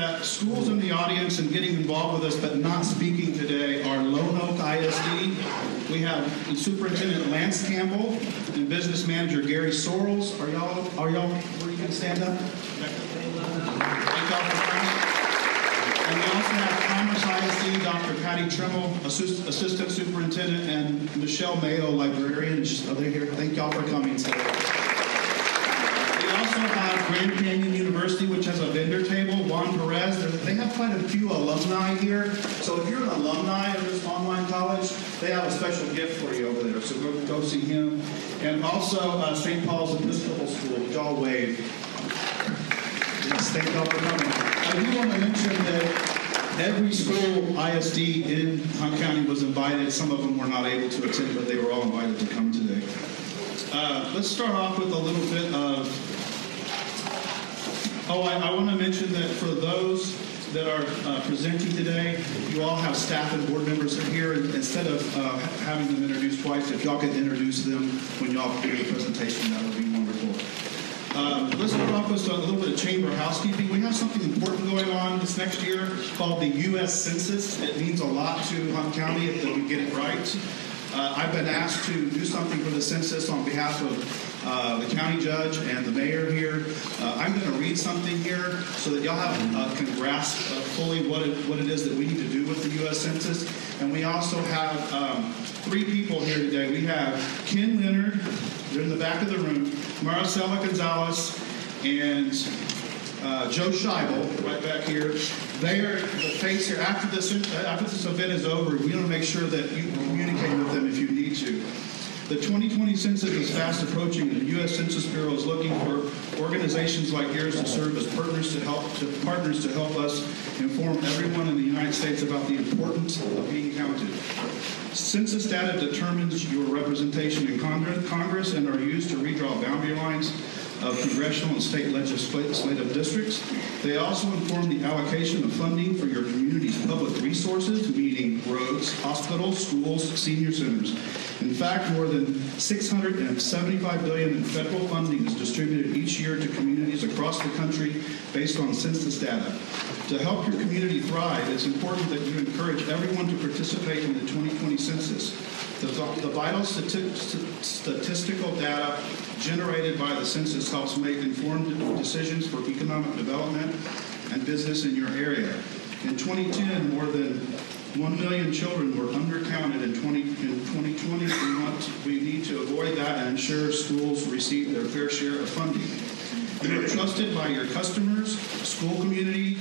that schools in the audience and getting involved with us but not speaking today are Lone Oak ISD. We have Superintendent Lance Campbell and Business Manager Gary Sorrells. Are y'all, were you going to stand up? Thank y'all for coming. And we also have Commerce ISD, Dr. Patty Trimmel, Assistant Superintendent, and Michelle Mayo, Librarian. Are they here? Thank y'all for coming today. We also have Grand Canyon University, which has a vendor table. Juan Perez, they have quite a few alumni here. So if you're an alumni of this online college, they have a special gift for you over there. So go see him. And also St. Paul's Episcopal School, which y'all wave. Yes, thank y'all for coming. I do want to mention that every school ISD in Hunt County was invited. Some of them were not able to attend, but they were all invited to come today. Let's start off with a little bit of... I want to mention that for those that are presenting today, you all have staff and board members that are here. Instead of having them introduced twice, if y'all could introduce them when y'all do the presentation, that would be wonderful. Let's start off with a little bit of chamber housekeeping. We have something important going on this next year called the U.S. Census. It means a lot to Hunt County if we get it right. I've been asked to do something for the census on behalf of the county judge and the mayor here. I'm going to read something here so that y'all can grasp fully what it is that we need to do with the U.S. Census. And we also have 3 people here today. We have Ken Leonard, they're in the back of the room, Maricela Gonzalez, and Joe Scheibel, right back here. They are the face here. After this event is over, we want to make sure that you communicate with them if you need to. The 2020 census is fast approaching, and the U.S. Census Bureau is looking for organizations like yours to serve as partners to help us inform everyone in the United States about the importance of being counted. Census data determines your representation in Congress and are used to redraw boundary lines of congressional and state legislative districts. They also inform the allocation of funding for your community's public resources, meaning roads, hospitals, schools, senior centers. In fact, more than $675 billion in federal funding is distributed each year to communities across the country based on census data. To help your community thrive, it's important that you encourage everyone to participate in the 2020 census. The vital statistical data generated by the census helps make informed decisions for economic development and business in your area. In 2010, more than 1 million children were undercounted. In 2020, we need to avoid that and ensure schools receive their fair share of funding. You are trusted by your customers, school community,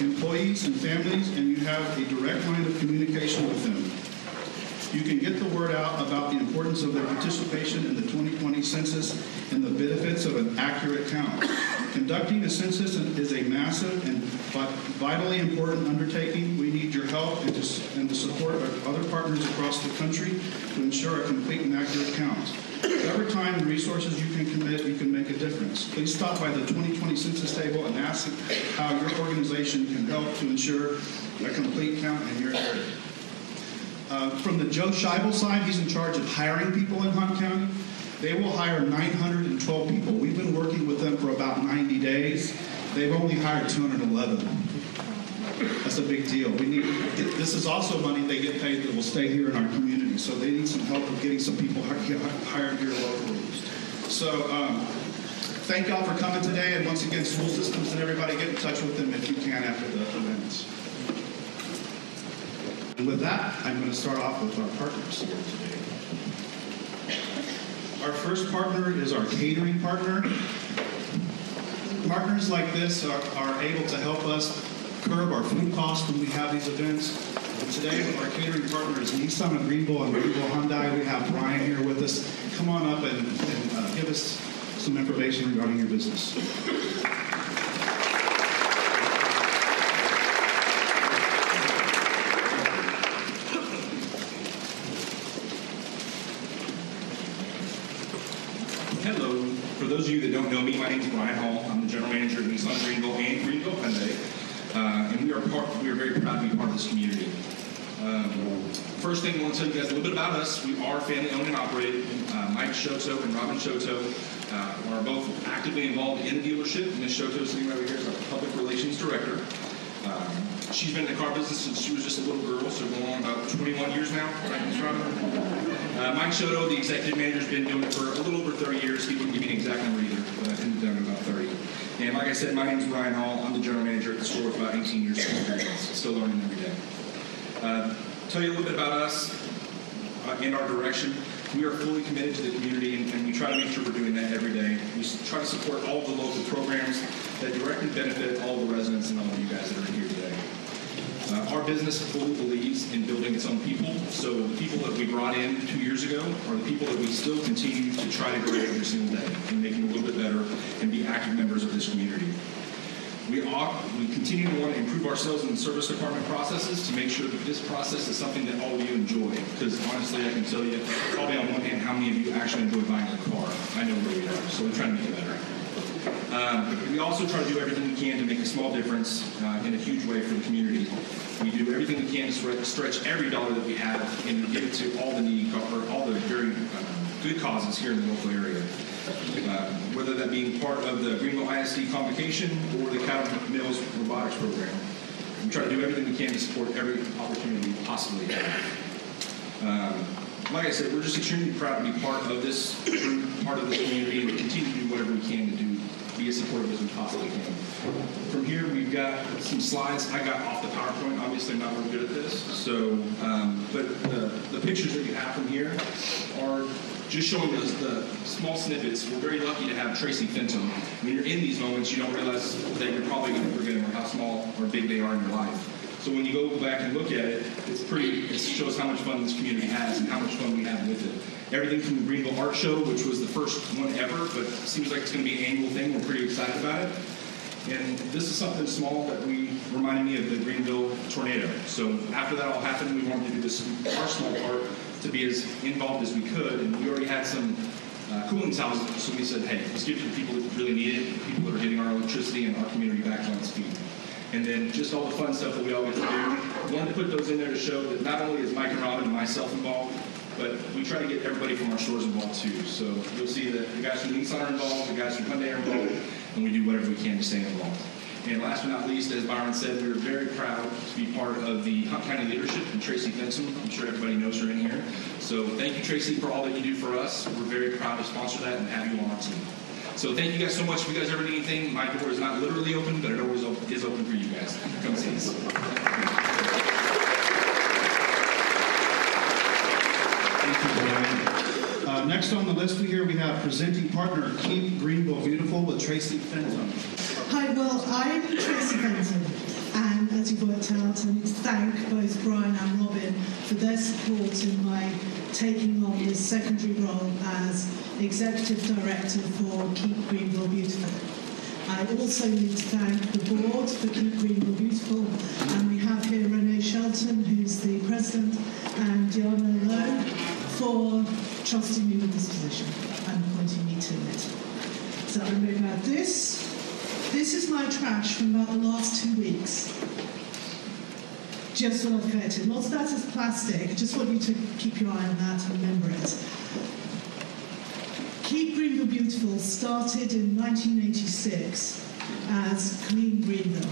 employees, and families, and you have a direct line of communication with them. You can get the word out about the importance of their participation in the 2020 census and the benefits of an accurate count. Conducting a census is a massive and vitally important undertaking. We need your help and the support of other partners across the country to ensure a complete and accurate count. Whatever time and resources you can commit, you can make a difference. Please stop by the 2020 census table and ask how your organization can help to ensure a complete count in your area. From the Joe Scheibel side, he's in charge of hiring people in Hunt County. They will hire 912 people. We've been working with them for about 90 days. They've only hired 211. That's a big deal. This is also money they get paid that will stay here in our community. So they need some help with getting some people hired here locally. So thank y'all for coming today. And once again, school systems and everybody, get in touch with them if you can after the events. And with that, I'm going to start off with our partners here today. Our first partner is our catering partner. Partners like this are able to help us curb our food costs when we have these events. And today, our catering partner is Nissan of Greenville and Greenville Hyundai. We have Brian here with us. Come on up and give us some information regarding your business. Hello. For those of you that don't know me, my name is Brian Hall. I'm the general manager of Nissan Greenville and Greenville Hyundai. And we are very proud to be part of this community. First thing I want to tell you guys a little bit about us. We are family owned and operated. Mike Shoto and Robin Shoto are both actively involved in the dealership. Ms. Shoto, sitting right over here, is our public relations director. She's been in the car business since she was just a little girl, so going on about 21 years now. Right, Ms. Robin? Mike Soto, the executive manager, has been doing it for a little over 30 years. He wouldn't give me an exact number either, but I think he's done about 30. And like I said, my name is Brian Hall. I'm the general manager at the store with about 18 years of experience. Still learning every day. Tell you a little bit about us and our direction. We are fully committed to the community, and we try to make sure we're doing that every day. We try to support all of the local programs that directly benefit all of the residents and all of you guys that are here today. Our business fully believes in building its own people, so the people that we brought in 2 years ago are the people that we still continue to try to grow every single day and make them a little bit better and be active members of this community. We continue to want to improve our sales and service department processes to make sure that this process is something that all of you enjoy. Because honestly, I can tell you, probably on one hand, how many of you actually enjoy buying a car. I know where we are, so we're trying to make it better. We also try to do everything we can to make a small difference in a huge way for the community. We do everything we can to stretch every dollar that we have and give it to all the very good causes here in the local area. Whether that being part of the Greenville ISD convocation or the Cattle Mills Robotics Program. We try to do everything we can to support every opportunity we possibly have. Like I said, we're just extremely proud to be part of this group, part of this community, and we continue to do whatever we can to be as supportive as we possibly can. From here, we've got some slides I got off the PowerPoint. Obviously, I'm not real good at this, so but the pictures that you have from here are just showing us the small snippets. We're very lucky to have Tracy Fenton. When you're in these moments, you don't realize that you're probably going to forget them or how small or big they are in your life. So when you go back and look at it, it shows how much fun this community has and how much fun we have with it. Everything from the Greenville Art Show, which was the first one ever, but it seems like it's going to be an annual thing. We're pretty excited about it. And this is something small that reminded me of the Greenville tornado. So after that all happened, we wanted to do this, our small part, to be as involved as we could. And we already had some cooling towers, so we said, hey, let's give it to the people that really need it, people that are getting our electricity and our community back on its feet. And then just all the fun stuff that we all get to do. We wanted to put those in there to show that not only is Mike and Robin and myself involved, but we try to get everybody from our stores involved too. So you'll see that the guys from Nissan are involved, the guys from Hyundai are involved, and we do whatever we can to stay involved. And last but not least, as Byron said, we are very proud to be part of the Hunt County leadership and Tracy Fenton. I'm sure everybody knows her in here. So thank you, Tracy, for all that you do for us. We're very proud to sponsor that and have you on our team. So thank you guys so much. If you guys ever need anything, my door is not literally open, but it always is open for you guys. Come see us. Thank you, Brian. Next on the list here, we have presenting partner, Keep Greenville Beautiful with Tracy Fenton. Hi, well, I'm Tracy Fenton, and as you've worked out, I need to thank both Brian and Robin for their support in my taking on this secondary role as Executive Director for Keep Greenville Beautiful. I also need to thank the board for Keep Greenville Beautiful, and we have here Renee Shelton, who's the President, and Diana Lowe for trusting me with this position and appointing me to it. So I'm going to about this. This is my trash from about the last 2 weeks. Just what I've collected. Lots of that is plastic. I just want you to keep your eye on that and remember it. Keep Greenville Beautiful started in 1986 as Clean Greenville.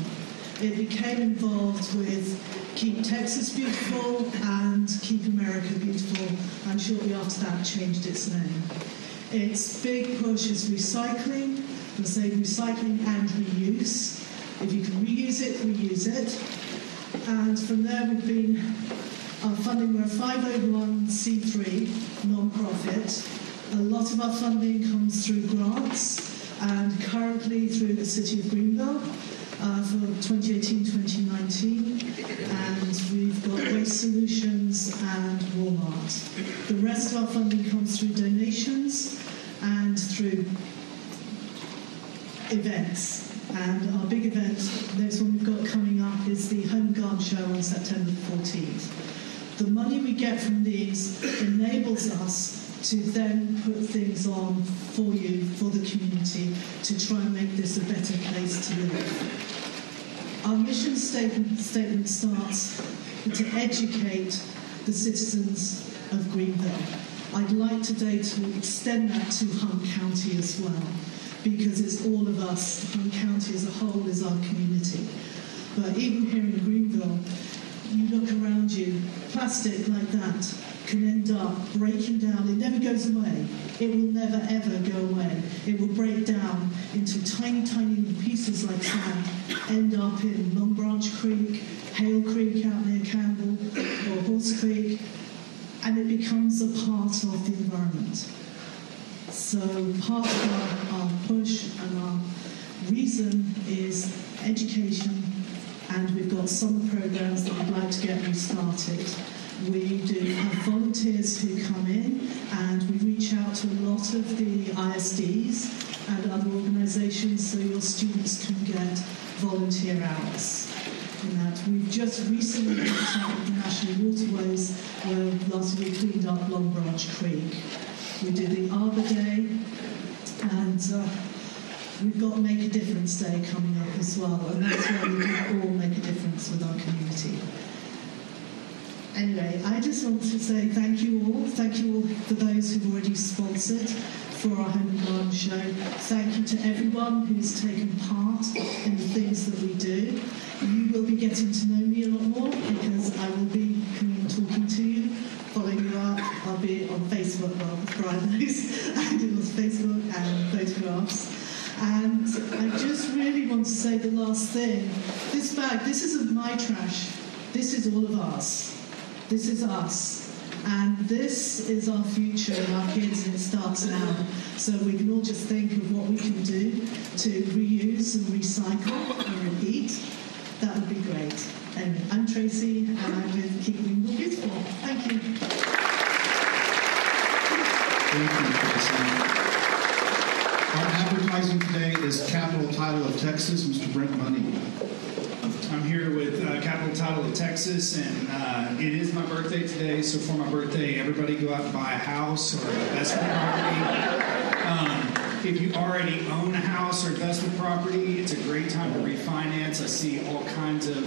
It became involved with Keep Texas Beautiful and Keep America Beautiful, and shortly after that changed its name. Its big push is recycling. I say recycling and reuse. If you can reuse it. And from there we've been funding, we're a 501c3 non-profit. A lot of our funding comes through grants and currently through the City of Greenville for 2018-2019. And we've got Waste Solutions and Walmart. The rest of our funding comes through donations and through events. And our big event, next one we've got coming up, is the Home Garden Show on September 14th. The money we get from these enables us to then put things on for you, for the community, to try and make this a better place to live. Our mission statement starts to educate the citizens of Greenville. I'd like today to extend that to Hunt County as well, because it's all of us. Hunt County as a whole is our community. But even here in Greenville, you look around you, plastic like that can end up breaking down. It never goes away. It will never, ever go away. It will break down into tiny, tiny little pieces like sand, end up in Long Branch Creek, Hale Creek out near Campbell, or Horse Creek, and it becomes a part of the environment. So part of our push and our reason is education, and we've got summer programs that we'd like to get restarted. We do have volunteers who come in, and we reach out to a lot of the ISDs and other organisations so your students can get volunteer hours. In that, we've just recently looked at the National Waterways, where last week we cleaned up Long Branch Creek. We did the Arbor Day, and we've got Make a Difference Day coming up as well, and that's where we can all make a difference with our community. Anyway, I just want to say thank you all. Thank you all for those who've already sponsored for our Home and Garden show. Thank you to everyone who's taken part in the things that we do. You will be getting to know me a lot more because I will be coming and talking to you, following you up. I'll be on Facebook, well, Brian knows. I do on Facebook and photographs. And I just really want to say the last thing. This bag, this isn't my trash. This is all of ours. This is us. And this is our future and our kids, and it starts now. So we can all just think of what we can do to reuse and recycle and repeat. That would be great. Anyway, I'm Tracy, and I'm with Keep Greenville Beautiful. Thank you. Thank you, Tracy. Our advertising today is Capital Title of Texas, Mr. Brent Money. I'm here with Capital Title of Texas, and it is my birthday today, so for my birthday, everybody go out and buy a house or investment property. If you already own a house or investment property, it's a great time to refinance. I see all kinds of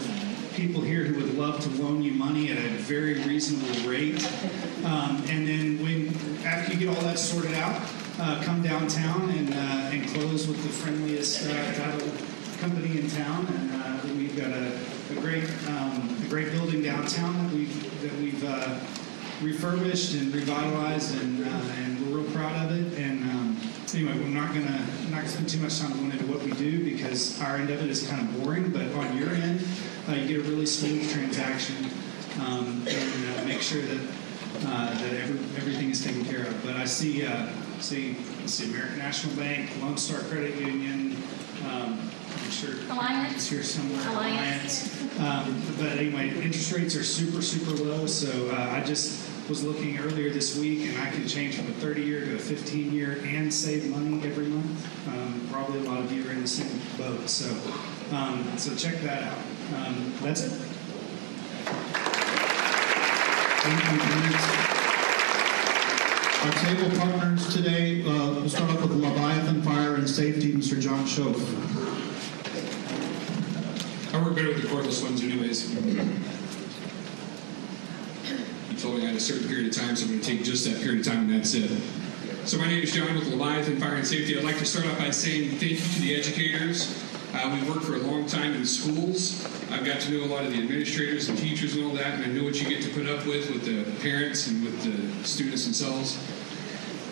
people here who would love to loan you money at a very reasonable rate. And then after you get all that sorted out, come downtown and close with the friendliest title company in town. And we've got a great building downtown that we've refurbished and revitalized, and we're real proud of it. And anyway, I'm not gonna spend too much time going into what we do because our end of it is kind of boring. But on your end, you get a really smooth transaction, and make sure that everything is taken care of. But I see American National Bank, Lone Star Credit Union. I'm sure Alliance is here somewhere. Alliance. But anyway, interest rates are super, super low. So I just was looking earlier this week, and I can change from a 30-year to a 15-year and save money every month. Probably a lot of you are in the same boat. So check that out. That's it. Thank you, Brent. Our table partners today, we'll start off with Leviathan Fire and Safety, Mr. John Schoaf. I work better with the cordless ones anyways. You told me I had a certain period of time, so I'm going to take just that period of time, and that's it. So my name is John with Leviathan Fire and Safety. I'd like to start off by saying thank you to the educators. We've worked for a long time in schools. I've got to know a lot of the administrators and teachers and all that, and I know what you get to put up with the parents and with the students themselves.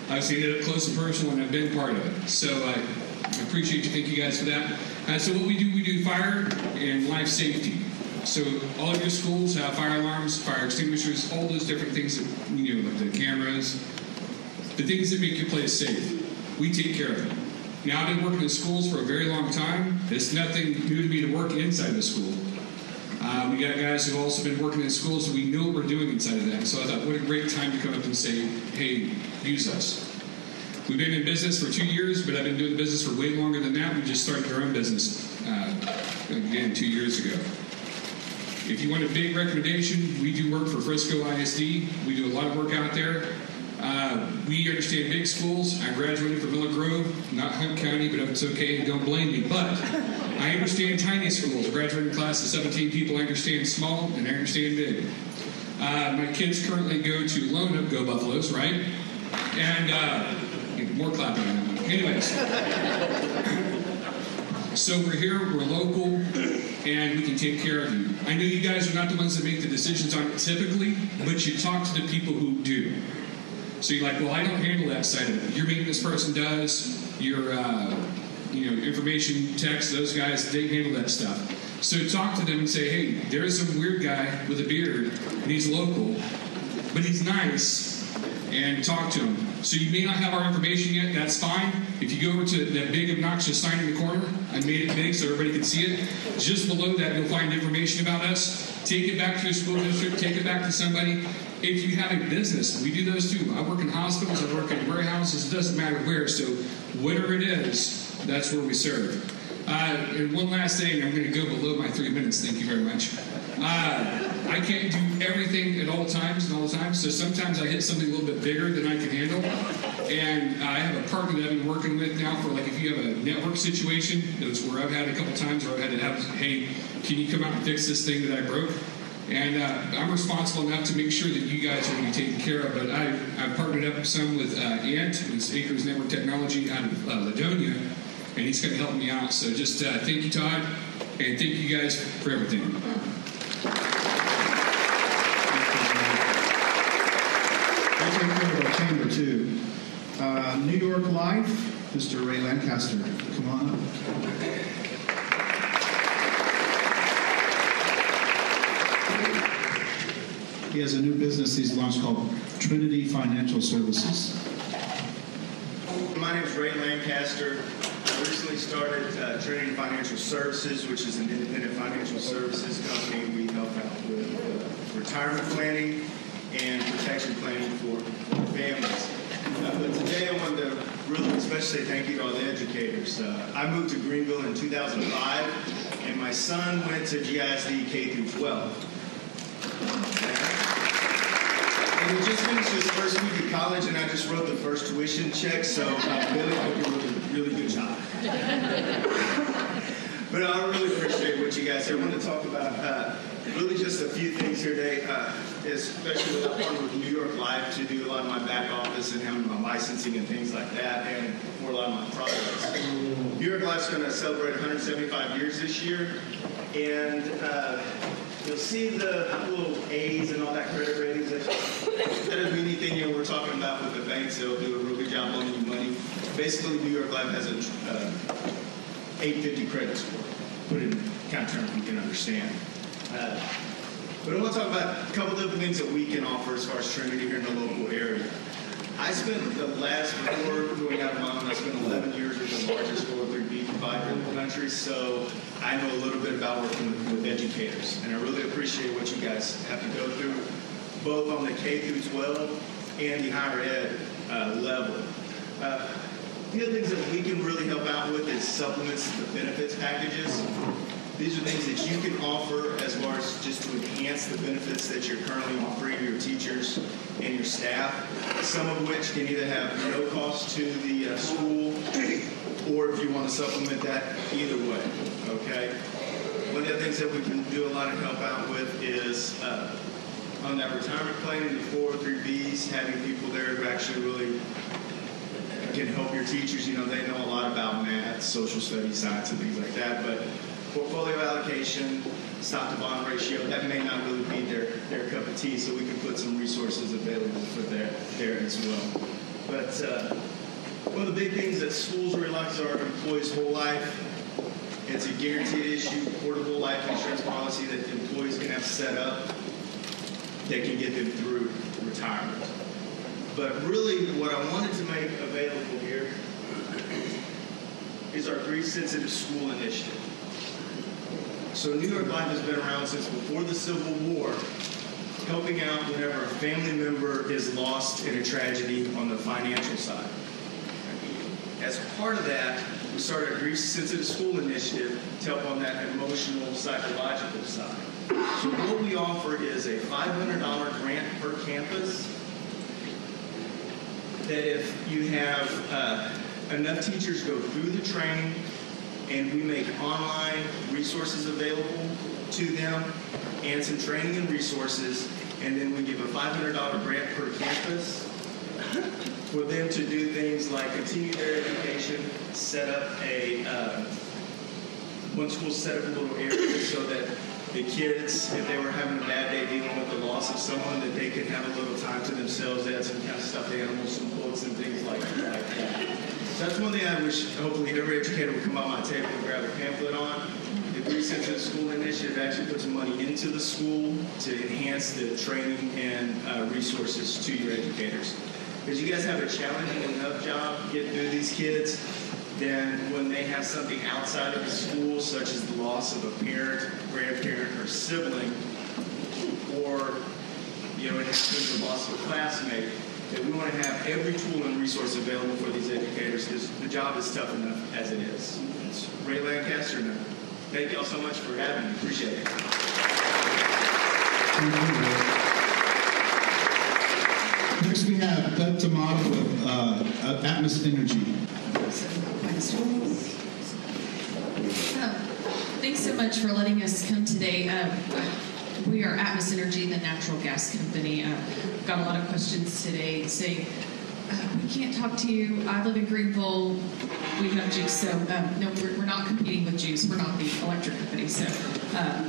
I've seen it up close and personal, and I've been part of it. So I appreciate you. Thank you guys for that. So what we do fire and life safety. So all of your schools have fire alarms, fire extinguishers, all those different things that, like the cameras, the things that make your place safe. We take care of it. Now, I've been working in schools for a very long time. It's nothing new to me to work inside the school. We got guys who've also been working in schools, so we know what we're doing inside of that. So I thought, what a great time to come up and say, hey, use us. We've been in business for 2 years, but I've been doing business for way longer than that. We just started our own business, again, 2 years ago. If you want a big recommendation, we do work for Frisco ISD. We do a lot of work out there. We understand big schools. I graduated from Miller Grove, not Hunt County, but it's okay. Don't blame me. But I understand tiny schools. Graduating class of 17 people. I understand small, and I understand big. My kids currently go to Lone Oak, go Buffaloes, right? And more clapping on that one. Anyways. So we're here, we're local, and we can take care of you. I know you guys are not the ones that make the decisions on it typically, but you talk to the people who do. So you're like, well, I don't handle that side of it. Your maintenance person does. Your information text, those guys, they handle that stuff. So talk to them and say, hey, there's some weird guy with a beard, and he's local, but he's nice, and talk to him. So you may not have our information yet, that's fine. If you go over to that big obnoxious sign in the corner, I made it big so everybody can see it. Just below that, you'll find information about us. Take it back to your school district, take it back to somebody. If you have a business, we do those too. I work in hospitals, I work in warehouses, it doesn't matter where. So whatever it is, that's where we serve. And one last thing, I'm going to go below my 3 minutes, thank you very much. I can't do everything at all times and all the time, so sometimes I hit something a little bit bigger than I can handle. And I have a partner that I've been working with now for, like, if you have a network situation, that's where I've had a couple times where I've had to have, hey, can you come out and fix this thing that I broke? And I'm responsible enough to make sure that you guys are going to be taken care of. But I've partnered up some with Ant, who's Acres Network Technology out of Ladonia, and he's going to help me out. So just thank you, Todd, and thank you guys for everything. We'll take care of our chamber too. New York Life, Mr. Ray Lancaster, come on up. He has a new business he's launched called Trinity Financial Services. My name is Ray Lancaster. I recently started Trinity Financial Services, which is an independent financial services company. We help out with retirement planning and protection planning for families. But today I wanted to really especially say thank you to all the educators. I moved to Greenville in 2005, and my son went to GISD K through 12. And he just finished his first week of college, and I just wrote the first tuition check, so Billy, I hope you're doing a really good job. But I really appreciate what you guys here. I want to talk about really just a few things here today, especially with I partnered with New York Life to do a lot of my back office and having my licensing and things like that, and for a lot of my projects. New York Life's going to celebrate 175 years this year, and you'll see the little A's and all that credit ratings. That doesn't mean anything we're talking about with the banks. They'll do a real good job loaning you money. Basically, New York Life has a 850 credit score. Put it in kind of terms we can understand. But I want to talk about a couple different things that we can offer as far as Trinity here in the local area. I spent before going out of my own, I spent 11 years with the largest 403B provider in the country, so I know a little bit about working with educators, and I really appreciate what you guys have to go through, both on the K through 12 and the higher ed level. The other things that we can really help out with is supplements to the benefits packages. These are things that you can offer as far as just to enhance the benefits that you're currently offering your teachers and your staff, some of which can either have no cost to the school, or if you want to supplement that, either way, okay? One of the things that we can do a lot of help out with is on that retirement planning, the 403Bs, having people there who actually really can help your teachers. You know, they know a lot about math, social studies, science, and things like that, but portfolio allocation, stock to bond ratio, that may not really be their cup of tea, so we can put some resources available for there as well. But one of the big things that schools realize are employees' whole life. It's a guaranteed issue, portable life insurance policy that employees can have set up that can get them through retirement. But really, what I wanted to make available here is our grief-sensitive school initiative. So New York Life has been around since before the Civil War, helping out whenever a family member is lost in a tragedy on the financial side. As part of that, we started a grief-sensitive school initiative to help on that emotional, psychological side. So what we offer is a $500 grant per campus that if you have enough teachers go through the training and we make online resources available to them and some training and resources, and then we give a $500 grant per campus for them to do things like continue their education, set up a one school set up a little area so that the kids, if they were having a bad day dealing with the loss of someone, that they could have a little time to themselves. They had some kind of stuffed animals, some books and things like that. So that's one thing I wish hopefully every educator would come by my table and grab a pamphlet on. The Research to the School Initiative actually puts money into the school to enhance the training and resources to your educators. Because you guys have a challenging enough job getting through these kids, then when they have something outside of the school, such as the loss of a parent, grandparent, or sibling, or it happens the loss of a classmate, that we want to have every tool and resource available for these educators because the job is tough enough as it is. It's Ray Lancaster. Thank you all so much for having me. Appreciate it. Next we have Beth Tomato with Atmos Energy. Thanks so much for letting us come today. We are Atmos Energy, the natural gas company. Got a lot of questions today saying, we can't talk to you. I live in Greenville. We have juice. So, no, we're not competing with juice. We're not the electric company. So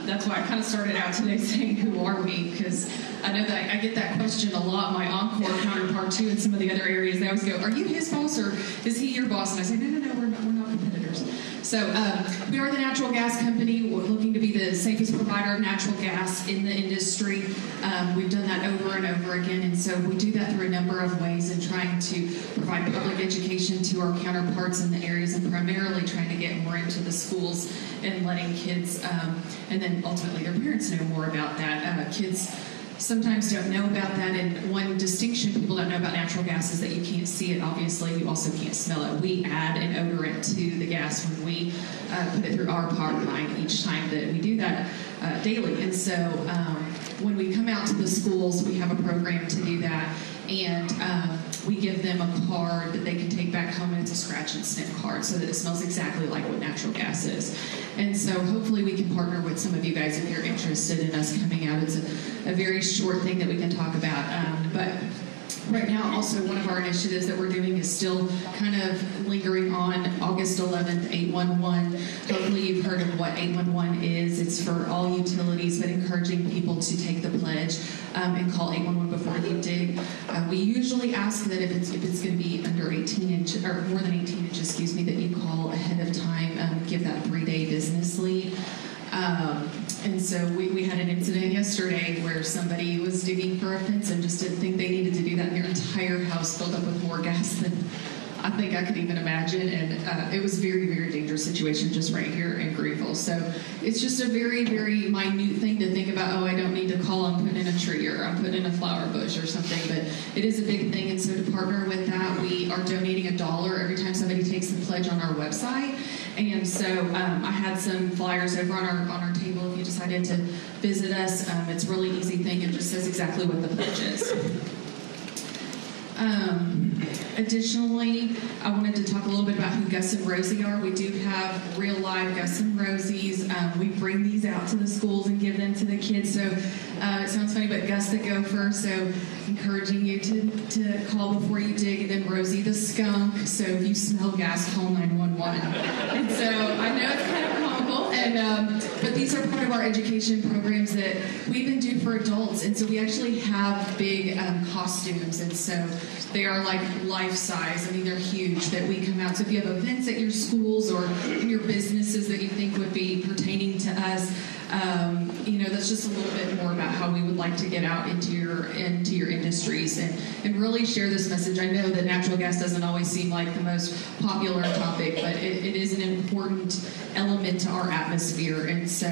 that's why I kind of started out today saying, who are we? Because I know that I get that question a lot. My Encore counterpart, too, in some of the other areas, they always go, are you his boss or is he your boss? And I say, no, we're not competitors. So we are the natural gas company. We're looking to be the safest provider of natural gas in the industry. We've done that over and over again, and so we do that through a number of ways in trying to provide public education to our counterparts in the areas and primarily trying to get more into the schools and letting kids, and then ultimately their parents know more about that. Kids sometimes don't know about that, and one distinction people don't know about natural gas is that you can't see it, obviously. You also can't smell it. We add an odorant to the gas when we put it through our power line each time that we do that daily. And so when we come out to the schools, we have a program to do that, and we give them a card that they can take back home, and it's a scratch and sniff card so that it smells exactly like what natural gas is. And so hopefully we can partner with some of you guys if you're interested in us coming out. It's a very short thing that we can talk about. But right now, also, one of our initiatives that we're doing is still kind of lingering on August 11th, 811. Hopefully you've heard of what 811 is. It's for all utilities, but encouraging people to take the pledge and call 811 before you dig. We usually ask that if it's going to be under 18 inches, or more than 18 inches, excuse me, that you call ahead of time, give that 3-day business lead. And so we had an incident yesterday where somebody was digging for a fence and just didn't think they needed to do that, and their entire house filled up with more gas than I think I could even imagine. And it was a very, very dangerous situation just right here in Greenville. So it's just a very, very minute thing to think about, oh, I don't need to call, I'm putting in a tree or I'm putting in a flower bush or something. But it is a big thing. And so to partner with that, we are donating $1 every time somebody takes the pledge on our website. And so I had some flyers over on our table if you decided to visit us. It's a really easy thing. It just says exactly what the pledge is. Additionally, I wanted to talk a little bit about who Gus and Rosie are. We do have real live Gus and Rosies. We bring these out to the schools and give them to the kids. So it sounds funny, but Gus the gopher, so encouraging you to call before you dig, and then Rosie the skunk. So if you smell gas, call 911. And so I know it's kind of comical, but these are part of our education programs that we even do for adults. And so we actually have big costumes, and so they are like life size. I mean, they're huge that we come out. So if you have events at your schools or in your businesses that you think would be pertaining to us, that's just a little bit more about how we would like to get out into your industries and really share this message. I know that natural gas doesn't always seem like the most popular topic, but it is an important element to our atmosphere. And so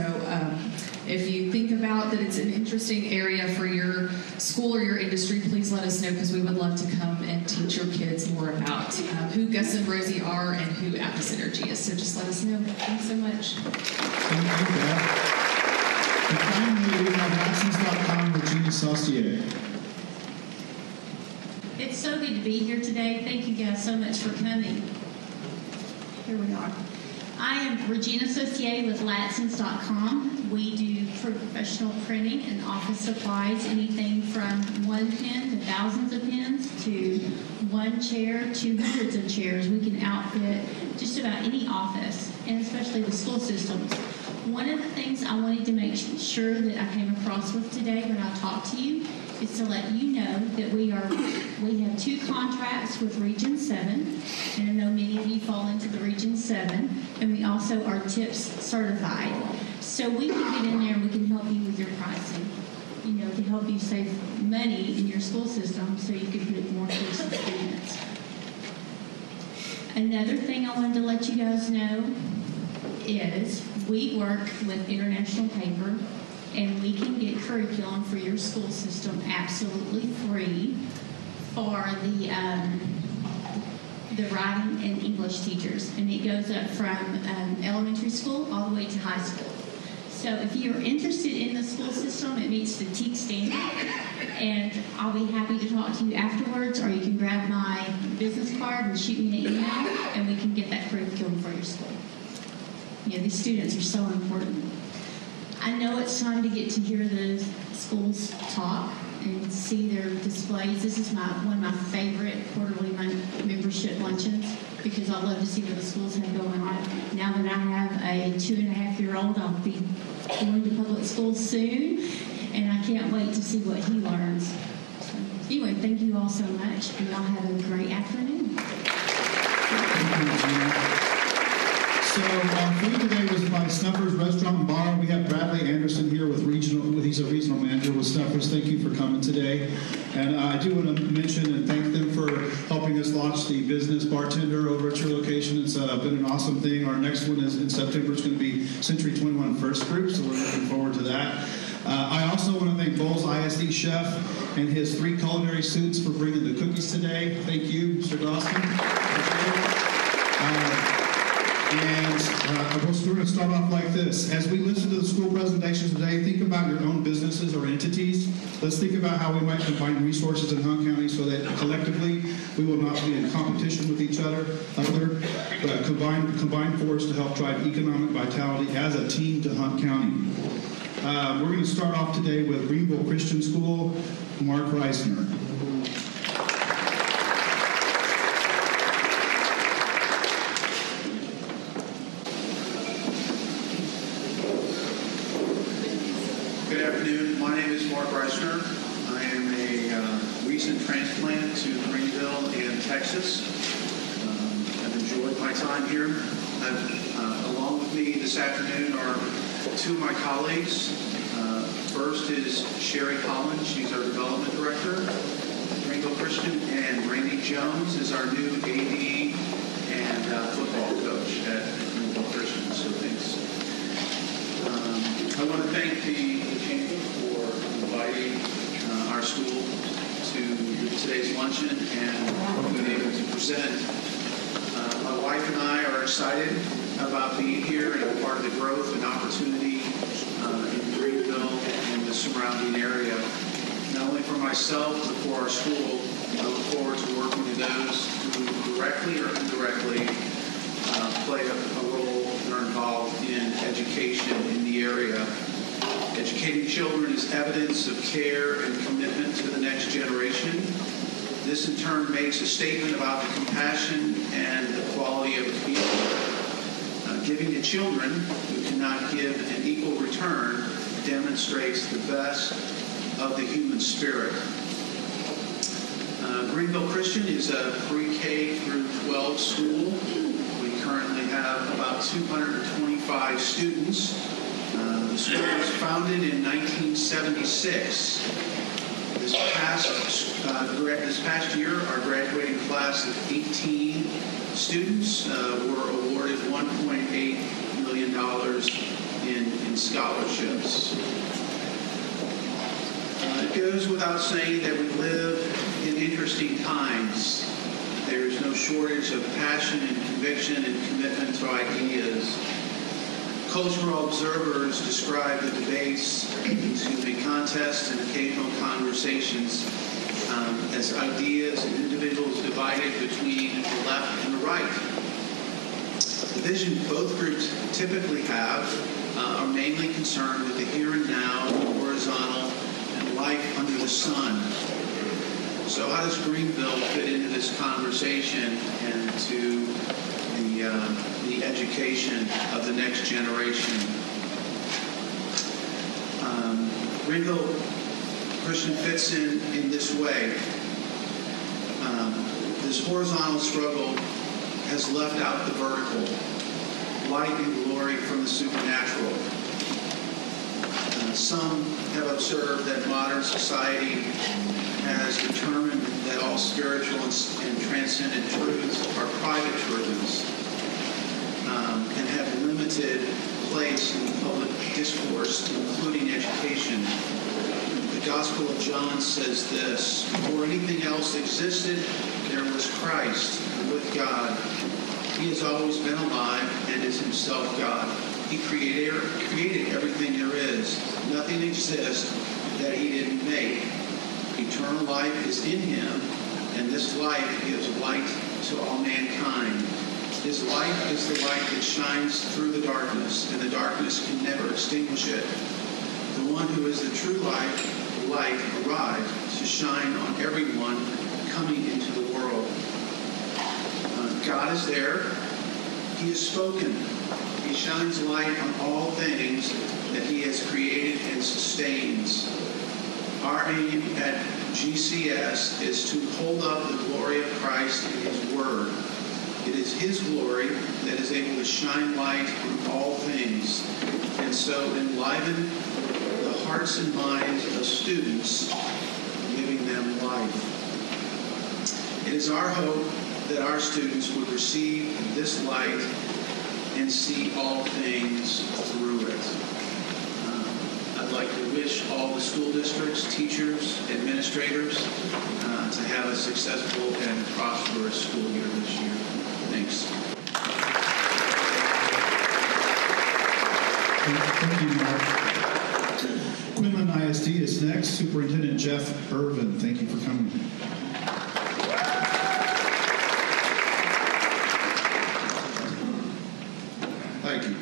if you think about that it's an interesting area for your school or your industry, please let us know, because we would love to come and teach your kids more about who Gus and Rosie are and who Atmos Energy is. So just let us know. Thanks so much. Thank you, Beth. And finally, we have Watsons.com, Regina Saucier. It's so good to be here today. Thank you guys so much for coming. Here we are. I am Regina Saucier with Latsons.com. We do professional printing and office supplies, anything from one pen to thousands of pens to one chair to hundreds of chairs. We can outfit just about any office. and especially the school systems. One of the things I wanted to make sure that I came across with today when I talked to you is to let you know that we have 2 contracts with Region 7, and I know many of you fall into the Region 7, and we also are TIPS certified. So we can get in there and we can help you with your pricing, to help you save money in your school system so you can put more kids in students. Another thing I wanted to let you guys know is we work with International Paper, and we can get curriculum for your school system absolutely free for the writing and English teachers, and it goes up from elementary school all the way to high school. So if you're interested in the school system, it meets the TEAC standard, and I'll be happy to talk to you afterwards, or you can grab my business card and shoot me an email, and we can get that curriculum for your school. These students are so important. I know it's time to get to hear the schools talk and see their displays. This is one of my favorite quarterly membership luncheons because I love to see what the schools have going on. Now that I have a 2.5-year-old, I'll be going to public schools soon, and I can't wait to see what he learns. So, anyway, thank you all so much, and y'all have a great afternoon. So our food today was by Snuffers Restaurant and Bar. We have Bradley Anderson here he's a regional manager with Snuffers. Thank you for coming today. And I do want to mention and thank them for helping us launch the business bartender over at your location. It's been an awesome thing. Our next one is in September. It's going to be Century 21 First Group, so we're looking forward to that. I also want to thank Bowles ISD chef and his 3 culinary suits for bringing the cookies today. Thank you, Mr. Dawson. We're going to start off like this. As we listen to the school presentations today, think about your own businesses or entities. Let's think about how we might combine resources in Hunt County so that collectively we will not be in competition with each other, but combine force to help drive economic vitality as a team to Hunt County. We're going to start off today with Greenville Christian School, Mark Reisner. Good afternoon. My name is Mark Reisner. I am a recent transplant to Greenville in Texas. I've enjoyed my time here. Along with me this afternoon are 2 of my colleagues. First is Sherry Collins. She's our development director at Greenville Christian, and Randy Jones is our new AD and football coach at Greenville Christian. So thanks. I want to thank the chamber for inviting our school to today's luncheon and being able to present. My wife and I are excited about being here and a part of the growth and opportunity in Greenville and the surrounding area. Not only for myself, but for our school. I look forward to working with those who directly or indirectly play a role and are involved in education in the area. Educating children is evidence of care and commitment to the next generation. This in turn makes a statement about the compassion and the quality of the community. Giving to children who cannot give an equal return demonstrates the best of the human spirit. Greenville Christian is a pre-K through 12 school. We currently have about 225 students. The school was founded in 1976. This past year, our graduating class of 18 students were awarded $1.8 million in scholarships. It goes without saying that we live in interesting times. There's no shortage of passion and conviction and commitment to ideas. Cultural observers describe the debates, contests, and occasional conversations as ideas and individuals divided between the left and the right. The vision both groups typically have are mainly concerned with the here and now, the horizontal, and life under the sun. So how does Greenville fit into this conversation and to the the education of the next generation. Greenville Christian fits in this way. This horizontal struggle has left out the vertical, light and glory from the supernatural. Some have observed that modern society has determined that all spiritual and transcendent truths are private truths and have limited place in public discourse, including education. The Gospel of John says this: before anything else existed, there was Christ with God. He has always been alive and is himself God. He created everything there is. Nothing exists that he didn't make. Eternal life is in him, and this life gives light to all mankind. His light is the light that shines through the darkness, and the darkness can never extinguish it. The one who is the true light arrived to shine on everyone coming into the world. God is there. He has spoken. He shines light on all things that he has created and sustains. Our aim at GCS is to hold up the glory of Christ in his word. It is his glory that is able to shine light on all things, and so enliven the hearts and minds of students, giving them life. It is our hope that our students would receive this light and see all things through it. I'd like to wish all the school districts, teachers, administrators to have a successful and prosperous school year this year. Thanks. Thank you, Mark. Quinlan ISD is next. Superintendent Jeff Irvin, thank you for coming. Thank you.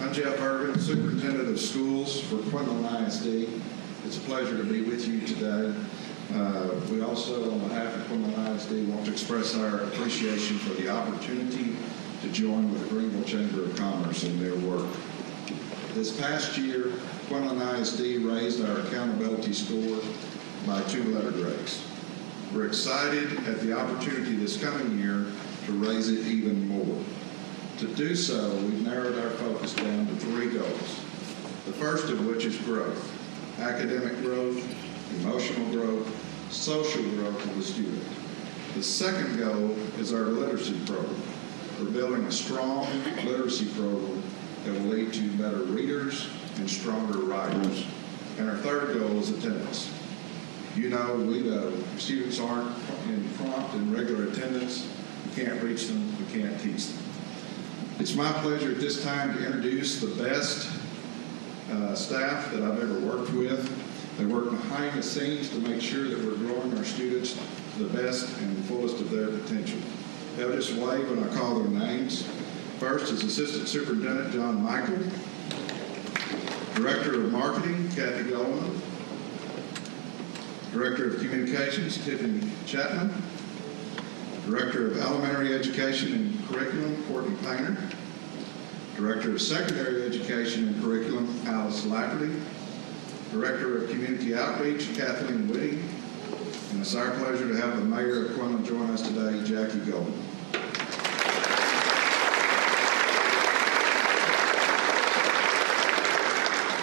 I'm Jeff Irvin, Superintendent of Schools for Quinlan ISD. It's a pleasure to be with you today. We also, on behalf of Quinlan ISD, want to express our appreciation for the opportunity to join with the Greenville Chamber of Commerce in their work. This past year, Quinlan ISD raised our accountability score by 2 letter grades. We're excited at the opportunity this coming year to raise it even more. To do so, we've narrowed our focus down to 3 goals, the first of which is growth: academic growth, emotional growth, social growth of the student. The second goal is our literacy program. We're building a strong literacy program that will lead to better readers and stronger writers. And our third goal is attendance. You know, if students aren't in prompt and regular attendance, we can't reach them, we can't teach them. It's my pleasure at this time to introduce the best staff that I've ever worked with. They work behind the scenes to make sure that we're growing our students to the best and fullest of their potential. They'll just wave when I call their names. First is Assistant Superintendent John Michael, Director of Marketing Kathy Goldman, Director of Communications Tiffany Chapman, Director of Elementary Education and Curriculum Courtney Painter, Director of Secondary Education and Curriculum Alice Lafferty, Director of Community Outreach Kathleen Whitting, and it's our pleasure to have the Mayor of Quinlan join us today, Jackie Goldman.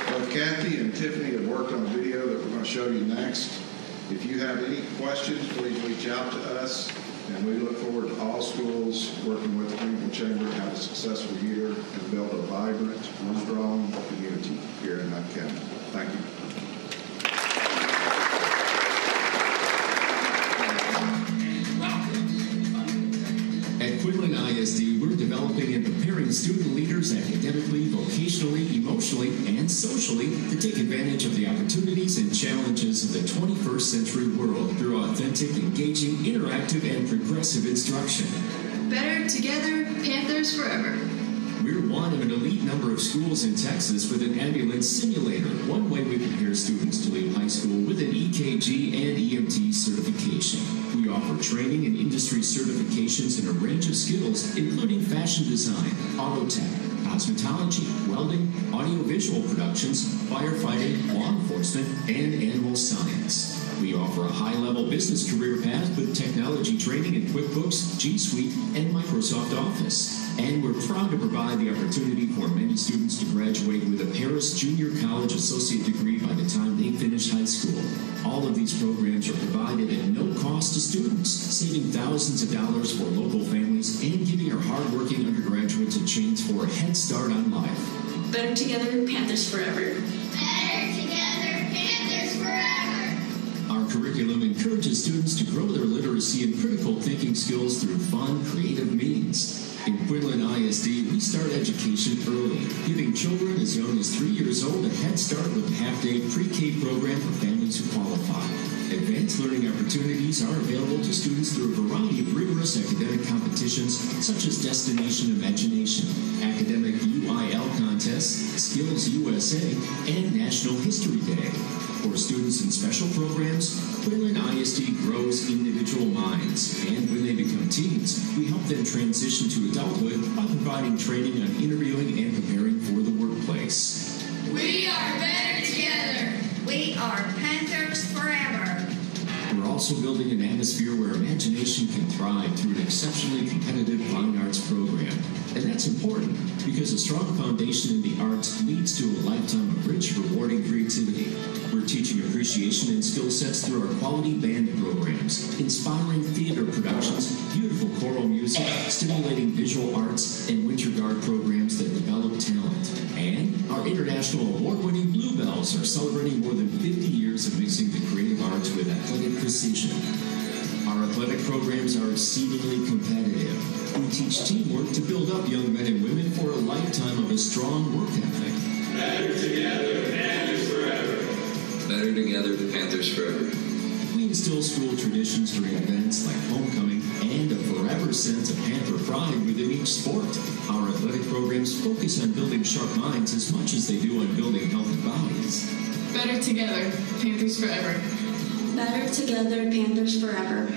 Both Kathy and Tiffany have worked on a video that we're going to show you next. If you have any questions, please reach out to us, and we look forward to all schools working with the Greenville Chamber to have a successful year and build a vibrant, strong community here in Knight County. Thank you. At Quinlan ISD, we're developing and preparing student leaders academically, vocationally, emotionally, and socially to take advantage of the opportunities and challenges of the 21st century world through authentic, engaging, interactive, and progressive instruction. Better together, Panthers forever. We're one of an elite number of schools in Texas with an ambulance simulator, one way we prepare students to leave high school with an EK EKG and EMT certification. We offer training and industry certifications in a range of skills, including fashion design, auto tech, cosmetology, welding, audiovisual productions, firefighting, law enforcement, and animal science. We offer a high-level business career path with technology training in QuickBooks, G Suite, and Microsoft Office. And we're proud to provide the opportunity for many students to graduate with a Paris Junior College Associate degree by the time they finish high school. All of these programs are provided at no cost to students, saving thousands of dollars for local families and giving our hardworking undergraduates a chance for a head start on life. Better together, Panthers forever. Better together, Panthers forever. Our curriculum encourages students to grow their literacy and critical thinking skills through fun, creative means. In Quinlan ISD, we start education early, giving children as young as 3 years old a head start with a half-day pre-K program for families who qualify. Advanced learning opportunities are available to students through a variety of rigorous academic competitions, such as Destination Imagination, Academic UIL contests, Skills USA, and National History Day. For students in special programs, Quinlan ISD grows individual minds, and when they become teens, we help them transition to adulthood by providing training on interviewing and preparing for the workplace. We are better together. We are Panthers forever. We're also building an atmosphere where imagination can thrive through an exceptionally competitive fine arts program. And that's important because a strong foundation in the arts leads to a lifetime of rich, rewarding creativity. We're teaching appreciation and skill sets through our quality band programs, inspiring theater productions, beautiful choral music, stimulating visual arts, and winter guard programs that develop talent. And our international award-winning Bluebells are celebrating more than 50 years of mixing the creative arts with athletic precision. Our athletic programs are exceedingly competitive. We teach teamwork to build up young men and women for a lifetime of a strong work ethic. Better together, Panthers forever. Better together, Panthers forever. We instill school traditions during events like homecoming and a forever sense of Panther pride within each sport. Our athletic programs focus on building sharp minds as much as they do on building healthy bodies. Better together, Panthers forever. Better together, Panthers forever.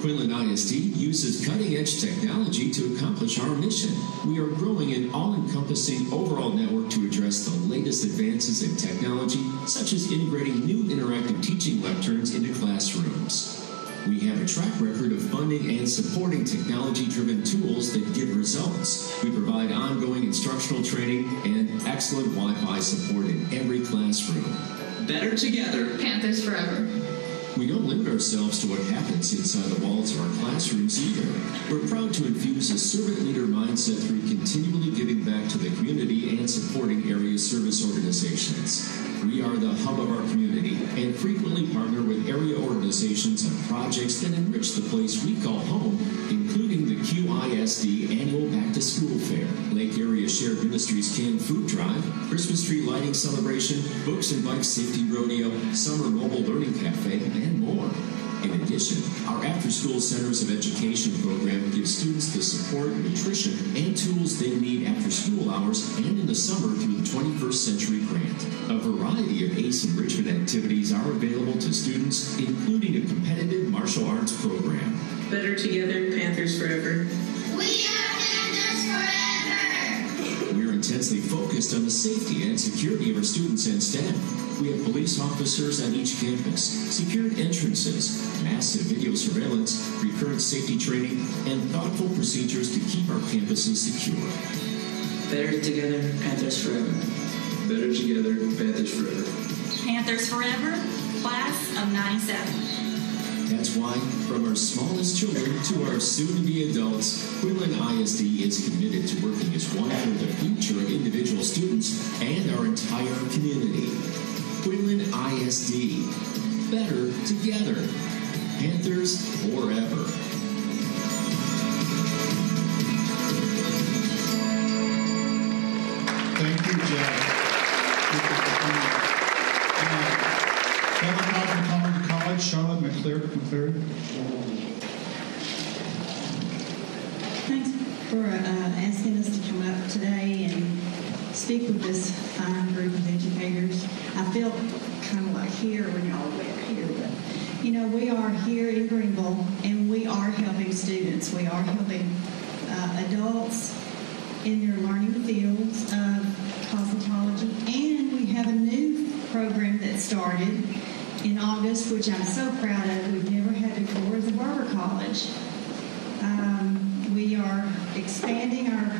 Quinlan ISD uses cutting-edge technology to accomplish our mission. We are growing an all-encompassing overall network to address the latest advances in technology, such as integrating new interactive teaching lecterns into classrooms. We have a track record of funding and supporting technology-driven tools that give results. We provide ongoing instructional training and excellent Wi-Fi support in every classroom. Better together, Panthers forever. We don't limit ourselves to what happens inside the walls of our classrooms either. We're proud to infuse a servant leader mindset through continually giving back to the community and supporting area service organizations. We are the hub of our community and frequently partner with area organizations on projects that enrich the place we call home, including the QISD annual Back to School Fair, Lake Area Shared Ministries Canned Food Drive, Christmas Tree Lighting Celebration, Books and Bike Safety Rodeo, Summer Mobile Learning Cafe, and more. In addition, our after-school centers of education program gives students the support, nutrition, and tools they need after school hours and in the summer through the 21st Century Grant. A variety of ACE enrichment activities are available to students, including a competitive martial arts program. Better together, Panthers forever. We are Panthers forever. We're intensely focused on the safety and security of our students and staff. We have police officers at each campus, secured entrances, massive video surveillance, recurrent safety training, and thoughtful procedures to keep our campuses secure. better together, Panthers forever. Better together, Panthers forever. Panthers forever, class of 97. That's why, from our smallest children to our soon-to-be adults, Quinlan ISD is committed to working as one for the future of individual students and our entire community. Quinlan ISD. Better together. Panthers forever. Thank you, Jeff. Governor College, Charlotte McCleary. Thanks for asking us to come up today and speak with this fine group of educators. I felt kind of like here when y'all were here, but started in August, which I'm so proud of. We've never had before, is a barber college. We are expanding our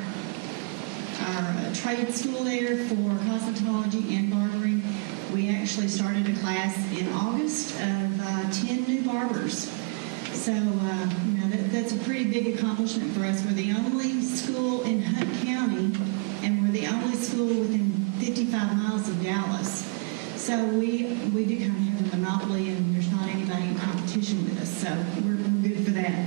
trade school there for cosmetology and barbering. We actually started a class in August of 10 new barbers. So, that's a pretty big accomplishment for us. We're the only school in Hunt County, and we're the only school within 55 miles of Dallas. So we do kind of have a monopoly, and there's not anybody in competition with us. So we're good for that.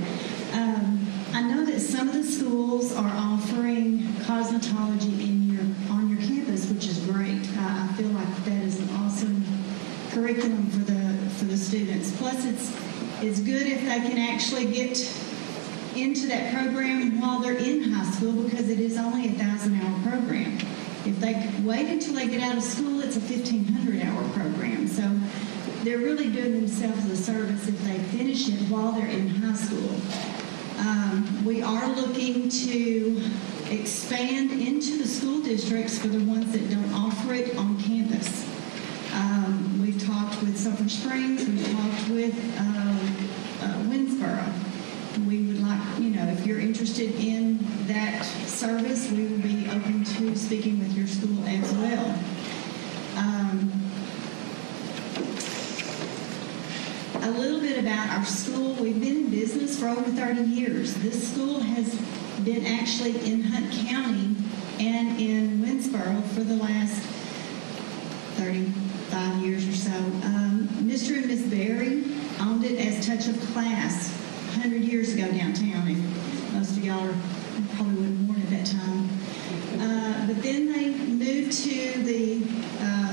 I know that some of the schools are offering cosmetology on your campus, which is great. I feel like that is an awesome curriculum for the students. Plus, it's good if they can actually get into that program while they're in high school, because it is only a 1,000-hour program. If they wait until they get out of school, it's a 1,500-hour program. So they're really doing themselves a service if they finish it while they're in high school. We are looking to expand into the school districts for the ones that don't offer it on campus. We've talked with Sulphur Springs. We've talked with Winsboro. We would like, if you're interested in that service, we will be open to speaking with your school as well. A little bit about our school. We've been in business for over 30 years. This school has been actually in Hunt County and in Winsboro for the last 35 years or so. Mr. and Miss Berry owned it as Touch of Class 100 years ago downtown. And most of y'all probably wouldn't have worn it at that time. But then they moved to the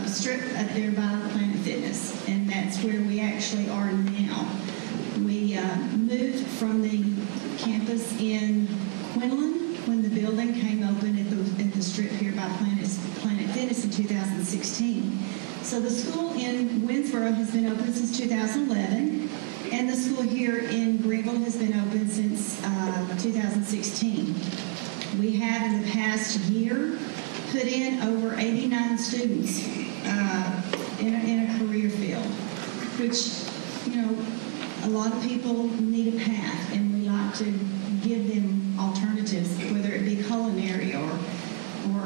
strip up there by Planet Fitness, and that's where we actually are now. We moved from the campus in Quinlan when the building came open at the strip here by Planet Fitness in 2016. So the school in Winsboro has been open since 2011, and the school here in Greenville has been open since 2016. We have in the past year put in over 89 students in a career field, which, a lot of people need a path, and we like to give them alternatives, whether it be culinary or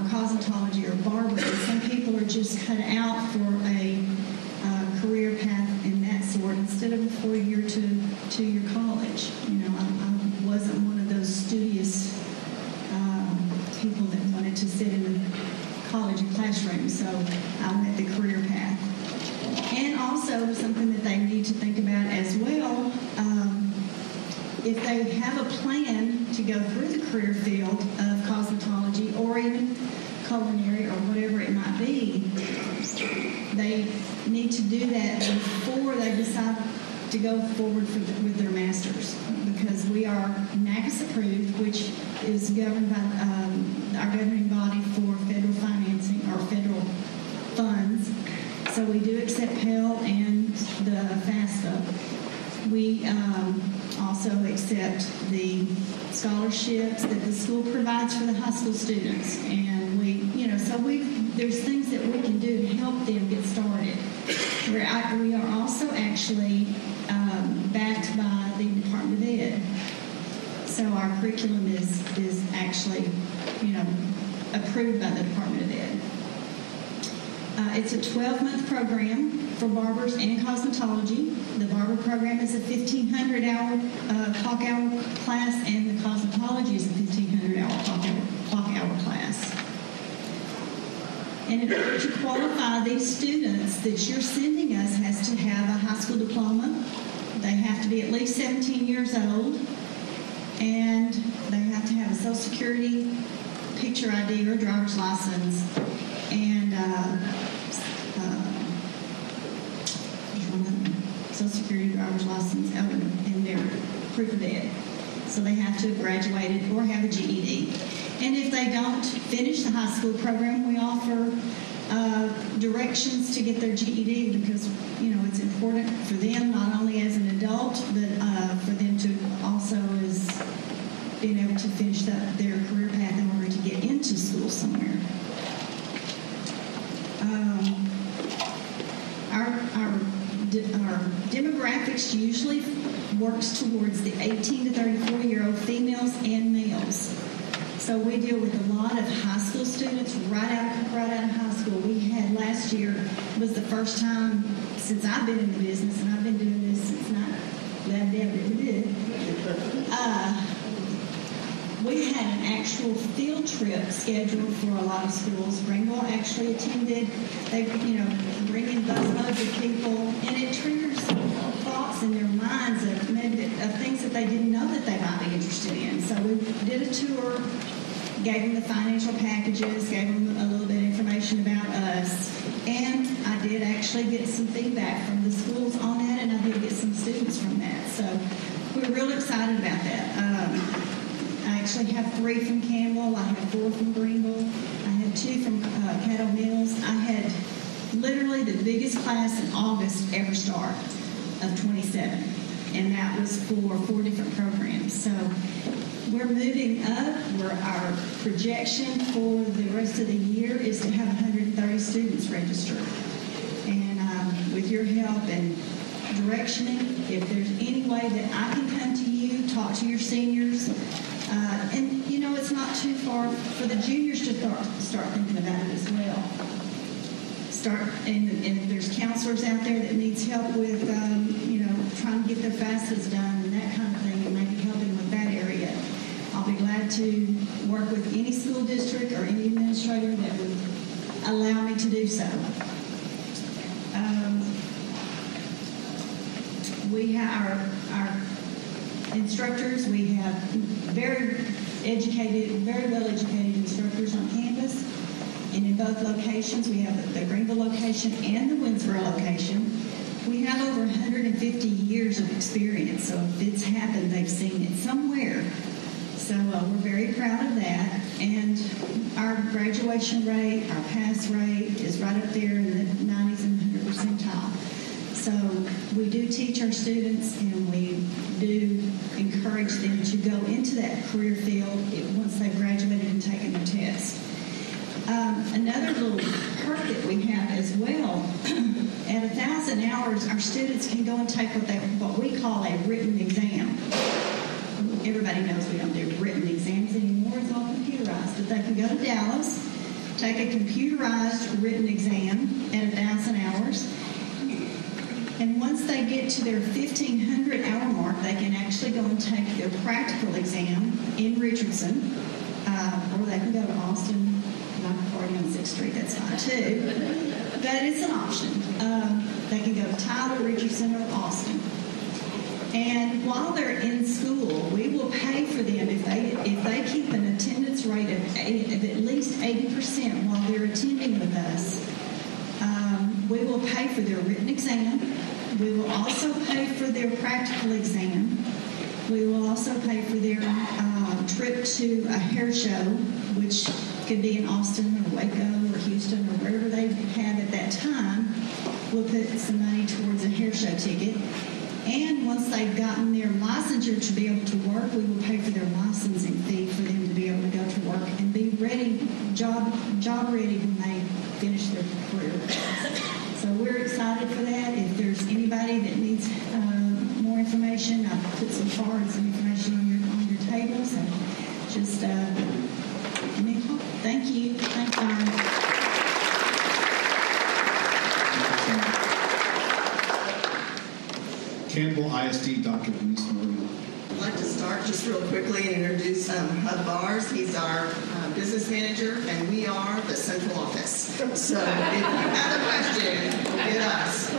cosmetology or barbering. Some people are just cut out for a career path in that sort instead of a 4-year two-year college. I wasn't one of those studious people that wanted to sit in the college and classroom, so I went the career path. And also something that they need to think about as well, if they have a plan to go through the career field of cosmetology or even culinary or whatever it might be, they need to do that before they decide to go forward with their master's, because we are NACAS approved, which is governed by our governing body for federal financing or federal funds. So we do accept Pell and the FAFSA. We also accept the scholarships that the school provides for the high school students, and there's things that we can do to help them get started. We are also actually backed by the Department of Ed. So our curriculum is actually, approved by the Department of Ed. It's a 12-month program for barbers and cosmetology. The barber program is a 1,500-hour clock hour class, and the cosmetology is a 1,500-hour clock hour class. And in order to qualify, these students that you're sending us has to have a high school diploma. They have to be at least 17 years old, and they have to have a Social Security, picture ID, or driver's license, and Social Security, driver's license, and their proof of ed. So they have to have graduated or have a GED. And if they don't finish the high school program, we offer directions to get their GED, because it's important for them not only as an adult, but for them to also as being able to finish their career path in order to get into school somewhere. Our demographics usually works towards the 18 to 34-year-old females and males. So we deal with a lot of high school students right out of high school. We had last year was the first time since I've been in the business, and I've been doing this since not that Deb ever did. We had an actual field trip scheduled for a lot of schools. Greenville actually attended. They, bring in busloads of people, and it triggers thoughts in their minds of maybe of things that they didn't know that they might be interested in. So we did a tour, gave them the financial packages, gave them a little bit of information about us, and I did actually get some feedback from the schools on that, and I did get some students from that. So we're real excited about that. I actually have 3 from Campbell. I have 4 from Greenville. I have 2 from Caddo Mills. I had literally the biggest class in August ever start of 27, and that was for 4 different programs. So we're moving up. Our projection for the rest of the year is to have 130 students registered. And with your help and directioning, if there's any way that I can come to you, talk to your seniors, and it's not too far for the juniors to start thinking about it as well. And if there's counselors out there that needs help with, trying to get their FAFSAs done and that kind of thing, and maybe helping with that area, I'll be glad to work with any school district or any administrator that would allow me to do so. We have our instructors. We have very well educated instructors on campus. And in both locations, we have the Greenville location and the Winsboro location. We have over 150 years of experience, so if it's happened, they've seen it somewhere. So we're very proud of that. And our graduation rate, our pass rate is right up there in the 90s and 100 percentile. So we do teach our students, and we do encourage them to go into that career field once they've graduated and taken their test. Another little perk that we have as well, at 1,000 hours, our students can go and take what we call a written exam. Everybody knows we don't do written exams anymore. It's all computerized. But they can go to Dallas, take a computerized written exam at 1,000 hours. And once they get to their 1,500-hour mark, they can actually go and take their practical exam in Richardson, or they can go to Austin, not already on 6th Street, that's fine too. But it's an option. They can go to Tyler, Richardson, or Austin. And while they're in school, we will pay for them if they keep an attendance rate of at least 80% while they're attending with us. We will pay for their written exam. We will also pay for their practical exam. We will also pay for their trip to a hair show, which could be in Austin or Waco or Houston or wherever they have at that time. We'll put some money towards a hair show ticket. And once they've gotten their licensure to be able to work, we will pay for their licensing fee for them to be able to go to work and be ready, job ready when they finish their career. So we're excited for that. If there's anybody that needs more information, I've put some cards and information on your table. So just thank you. Thank you. Campbell ISD, Dr. Denise Morgan. I'd like to start just real quickly and introduce Hub Bars. He's our business manager, and we are the central office. So if you have a question, get us.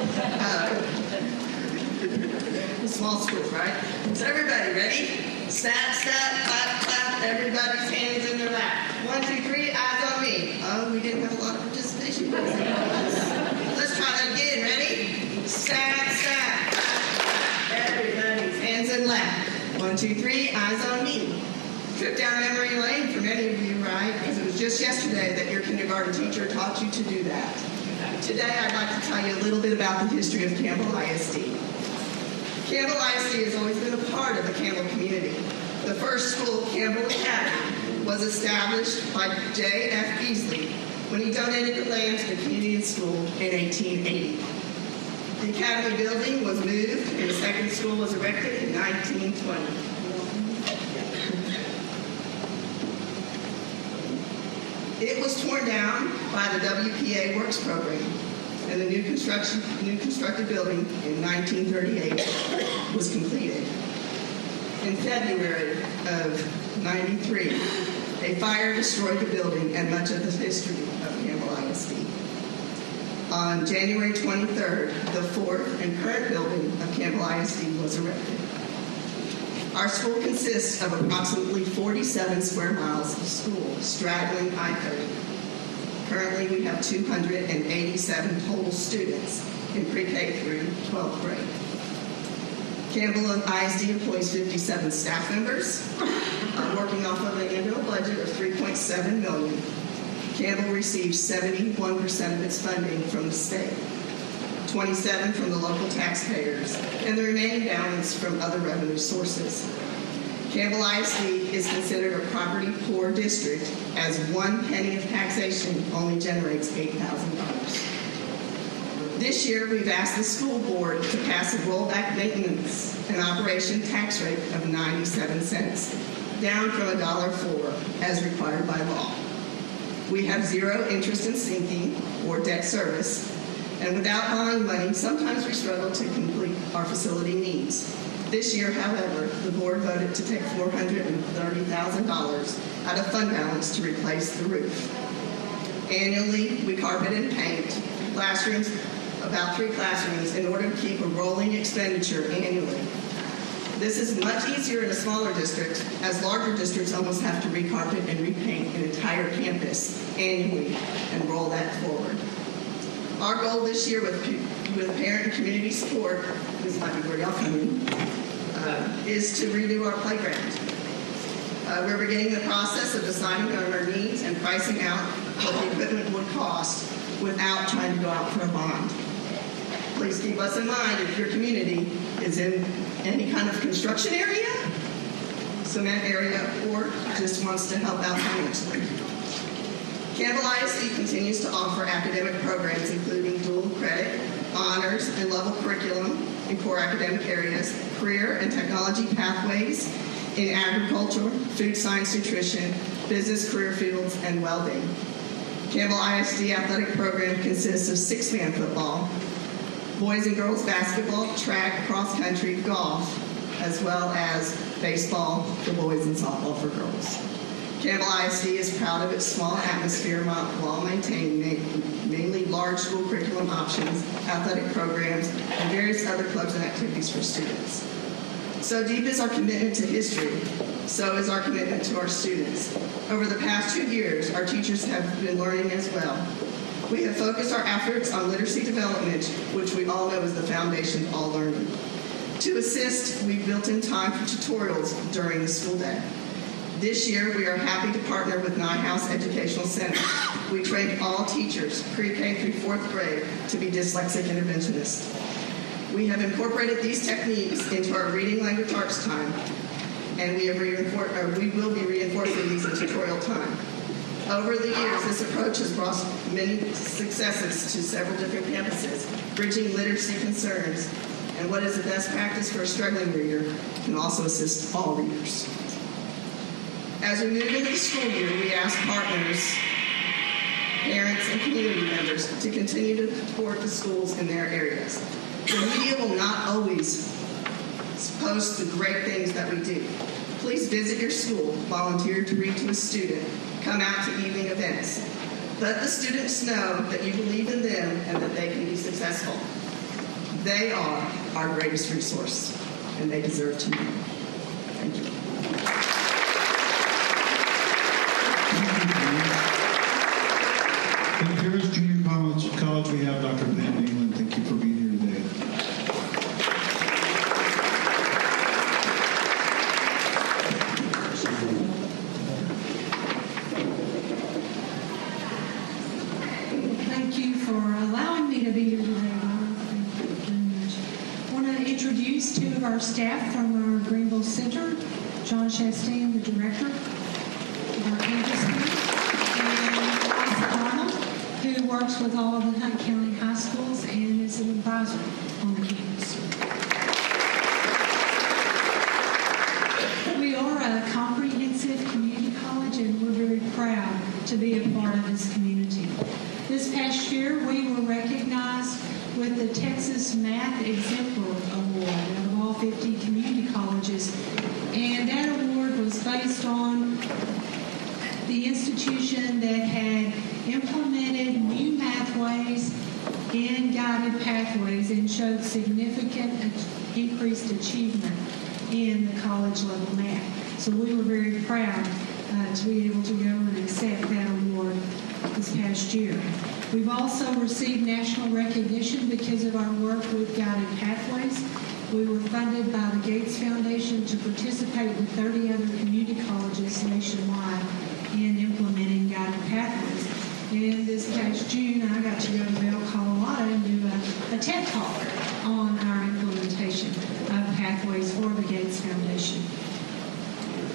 Small school, right? So everybody ready? Snap, snap, clap, clap. Everybody's hands in their lap. 1, 2, 3, eyes on me. Oh, we didn't have a lot of participation. Let's try that again. Ready? Snap, snap. Everybody's hands in lap. 1, 2, 3, eyes on me. Trip down memory lane for many of you, right? Because it was just yesterday that your kindergarten teacher taught you to do that. Today, I'd like to tell you a little bit about the history of Campbell ISD. Campbell ISD has always been a part of the Campbell community. The first school, Campbell Academy, was established by J.F. Beasley when he donated the land to the community school in 1880. The Academy building was moved and the second school was erected in 1920. It was torn down by the WPA Works program, and the new constructed building in 1938 was completed. In February of '93, a fire destroyed the building and much of the history of Campbell ISD. On January 23rd, the fourth and current building of Campbell ISD was erected. Our school consists of approximately 47 square miles of school straddling I-30. Currently, we have 287 total students in pre-K through 12th grade. Campbell ISD employs 57 staff members, working off of an annual budget of $3.7 million. Campbell receives 71% of its funding from the state, 27% from the local taxpayers, and the remaining balance from other revenue sources. Campbell ISD is considered a property poor district, as 1 penny of taxation only generates $8,000. This year, we've asked the school board to pass a rollback maintenance and operation tax rate of 97 cents, down from $1.04 as required by law. We have zero interest in sinking or debt service, and without borrowing money, sometimes we struggle to complete our facility needs. This year, however, the board voted to take $430,000 out of fund balance to replace the roof. Annually, we carpet and paint classrooms, about 3 classrooms, in order to keep a rolling expenditure annually. This is much easier in a smaller district, as larger districts almost have to recarpet and repaint an entire campus annually and roll that forward. Our goal this year with parent and community support, this might be where y'all come in, is to redo our playground. We're beginning the process of deciding on our needs and pricing out what the equipment would cost without trying to go out for a bond. Please keep us in mind if your community is in any kind of construction area, cement area, or just wants to help out financially. Campbell ISD continues to offer academic programs including dual credit, honors, and level curriculum in core academic areas, career and technology pathways in agriculture, food science, nutrition, business career fields, and welding. Campbell ISD athletic program consists of 6-man football, boys and girls basketball, track, cross country, golf, as well as baseball for boys and softball for girls. Campbell ISD is proud of its small atmosphere while maintaining mainly large school curriculum options, athletic programs, and various other clubs and activities for students. So deep is our commitment to history, so is our commitment to our students. Over the past 2 years, our teachers have been learning as well. We have focused our efforts on literacy development, which we all know is the foundation of all learning. To assist, we've built in time for tutorials during the school day. This year, we are happy to partner with House Educational Center. We trained all teachers, pre-K through 4th grade, to be dyslexic interventionists. We have incorporated these techniques into our reading language arts time, and we will be reinforcing these in tutorial time. Over the years, this approach has brought many successes to several different campuses, bridging literacy concerns, and what is the best practice for a struggling reader can also assist all readers. As we move into the school year, we ask partners, parents, and community members to continue to support the schools in their areas. The media will not always post the great things that we do. Please visit your school, volunteer to read to a student, come out to evening events. Let the students know that you believe in them and that they can be successful. They are our greatest resource, and they deserve to know. Thank you. In Harris Junior College, we have Dr. Van England. Thank you for being here today. Thank you for allowing me to be here today, Robert. Thank you very much. I want to introduce 2 of our staff from our Greenville Center, John Chastain, the director of our campus here, and Ross Arnold, who works with all of the Hunt County high schools and is an advisor on the campus. We are a comprehensive community college, and we're very proud to be a part of this community. This past year, we were recognized with the Texas Math Exemplar Award out of all 50 community colleges, and that award was based on the institution that had implemented new mathways and guided pathways and showed significant increased achievement in the college level math. So we were very proud to be able to go and accept that award this past year. We've also received national recognition because of our work with guided pathways. We were funded by the Gates Foundation to participate with 30 other community colleges nationwide in implementing guided pathways. And this past June, I got to go to Vail, Colorado and do a TED Talk on our implementation of pathways for the Gates Foundation.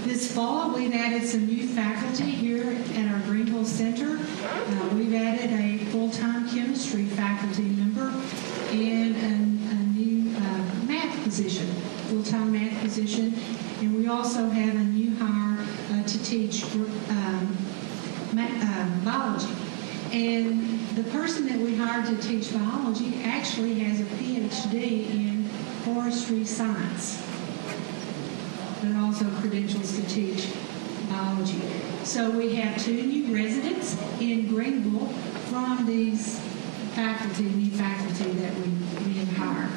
This fall, we've added some new faculty here at our Greenville Center. We've added a full-time chemistry faculty member and a new math position, full-time math position. And we also have a new hire to teach biology. And the person that we hired to teach biology actually has a PhD in forestry science, but also credentials to teach biology. So we have 2 new residents in Greenville from these new faculty that we have hired.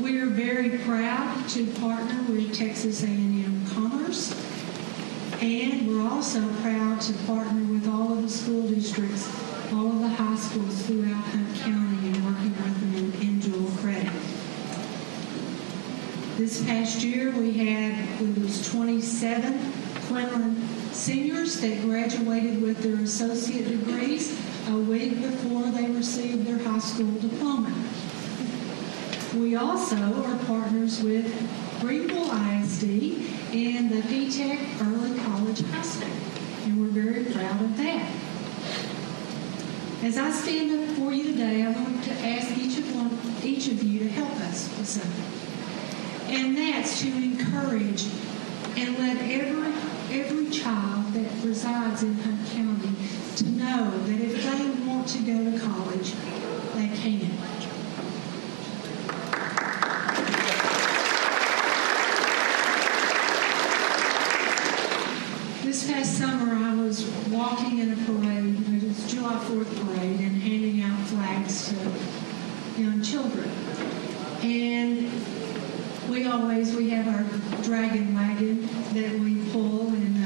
We are very proud to partner with Texas A&M Commerce, and we're also proud to partner with all of the school districts, all of the high schools throughout Hunt County, and working with them in dual credit. This past year, we had 27 Quinlan seniors that graduated with their associate degrees a week before they received their high school diploma. We also are partners with Greenville ISD and the P-TECH Early College High School, and we're very proud of that. As I stand up for you today, I want to ask each of you to help us with something. And that's to encourage and let every child that resides in Hunt County to know that if they want to go to college, they can. This past summer, I was walking in a parade. It was July 4th parade, and handing out flags to young children. And we have our dragon wagon that we pull and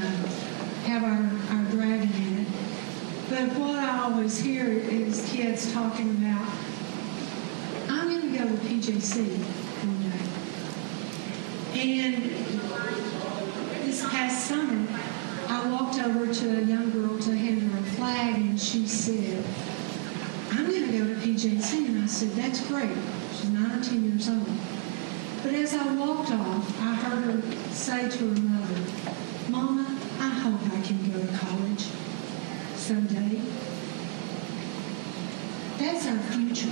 have our dragon in it. But what I always hear is kids talking about, I'm going to go to PJC one day. And this past summer, I walked over to a young girl to hand her a flag, and she said, I'm going to go to PJC. And I said, that's great. She's 9 or 10 years old. But as I walked off, I heard her say to her mother, Mama, I hope I can go to college someday. That's our future.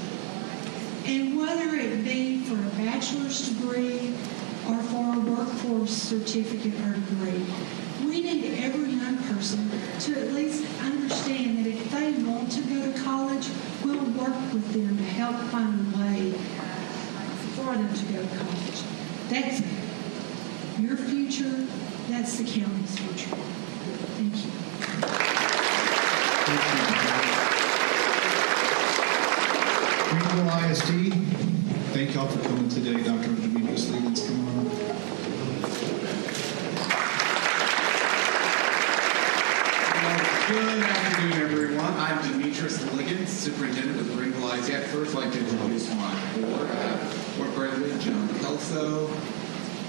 And whether it be for a bachelor's degree or for a workforce certificate or degree, we need every young person to at least understand that if they want to go to college, we'll work with them to help find a way for them to go to college. That's your future. That's the county's future. Thank you. Greenville ISD, thank y'all for coming today. Dr. Demetrius Liggins, come on. Good afternoon, everyone. I'm Demetrius Liggins, Superintendent with Greenville ISD. I'd first like to introduce my board. I have Board President John Kelso,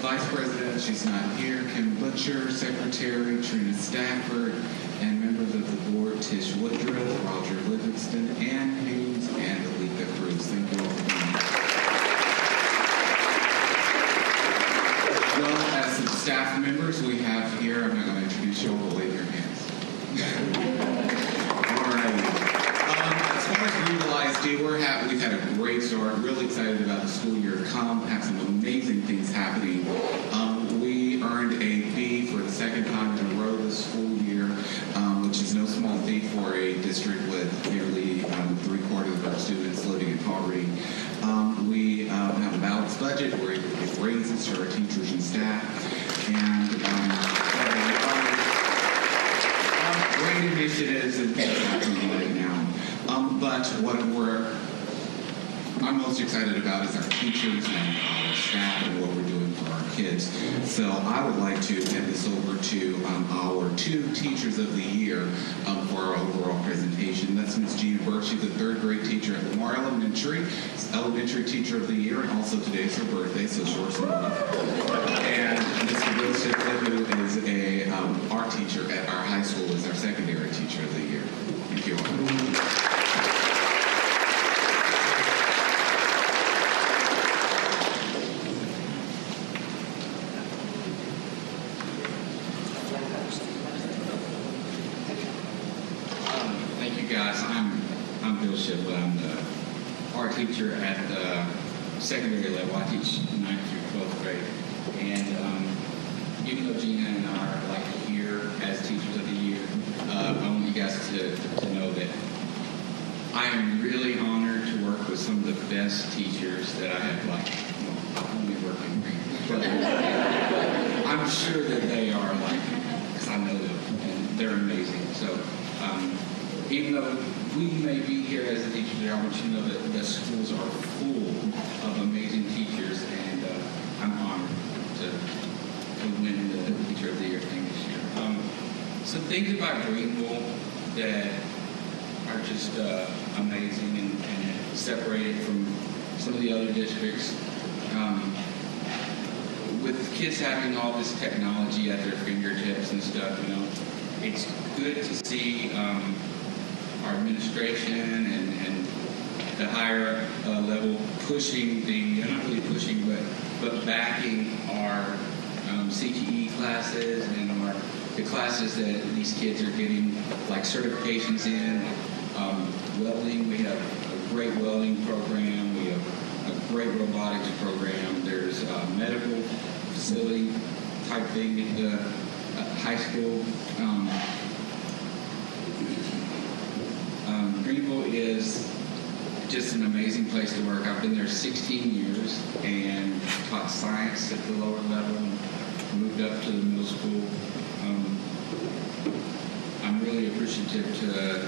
Vice President, she's not here, Kim Butcher, Secretary Trina Stafford, and members of the board Tish Woodruff, Roger Livingston, Ann Haynes, and Alika Cruz. Thank you all for being here. As well as some staff members we have here. I'm not going to introduce you all, but wave your hands. All right. As far as Greenville ISD, we've had a great start. Really excited about the school year to come. Have some amazing things happening. We earned a B for the second time in a row this school year, which is no small feat for a district with nearly 3/4 of our students living in poverty. We have a balanced budget. We're able to give raises to our teachers and staff. And great initiatives and things happening right now. But what I'm most excited about is our teachers and our staff and what we're doing for our kids. So I would like to hand this over to our 2 Teachers of the Year for our overall presentation. That's Ms. Gina Burke. She's a 3rd grade teacher at Lamar Elementary, Elementary Teacher of the Year, and also today's her birthday, so short some love. And Mr. Bill Shipley, who is a art teacher at our high school, is our Secondary Teacher of the Year. Thank you all. I'm Bill Shipley. I'm the art teacher at the secondary level. I teach 9th through 12th grade. And even though Gina and I are like here as Teachers of the Year, I want you guys to know that I am really honored to work with some of the best teachers that I have, I only work in Greenville. But I'm sure that they are because I know them, and they're amazing. So even though we may be here as a teacher there, I want you to know that the schools are full of amazing teachers, and I'm honored to win the Teacher of the Year thing this year. Some things about Greenville that are just amazing and separated from some of the other districts. With kids having all this technology at their fingertips and stuff, it's good to see our administration and the higher level pushing not really pushing, but backing our CTE classes and the classes that these kids are getting, like certifications in. Welding, we have a great welding program. We have a great robotics program. There's a medical facility type thing at the high school. Greenville is just an amazing place to work. I've been there 16 years and taught science at the lower level and moved up to the middle school. I'm really appreciative to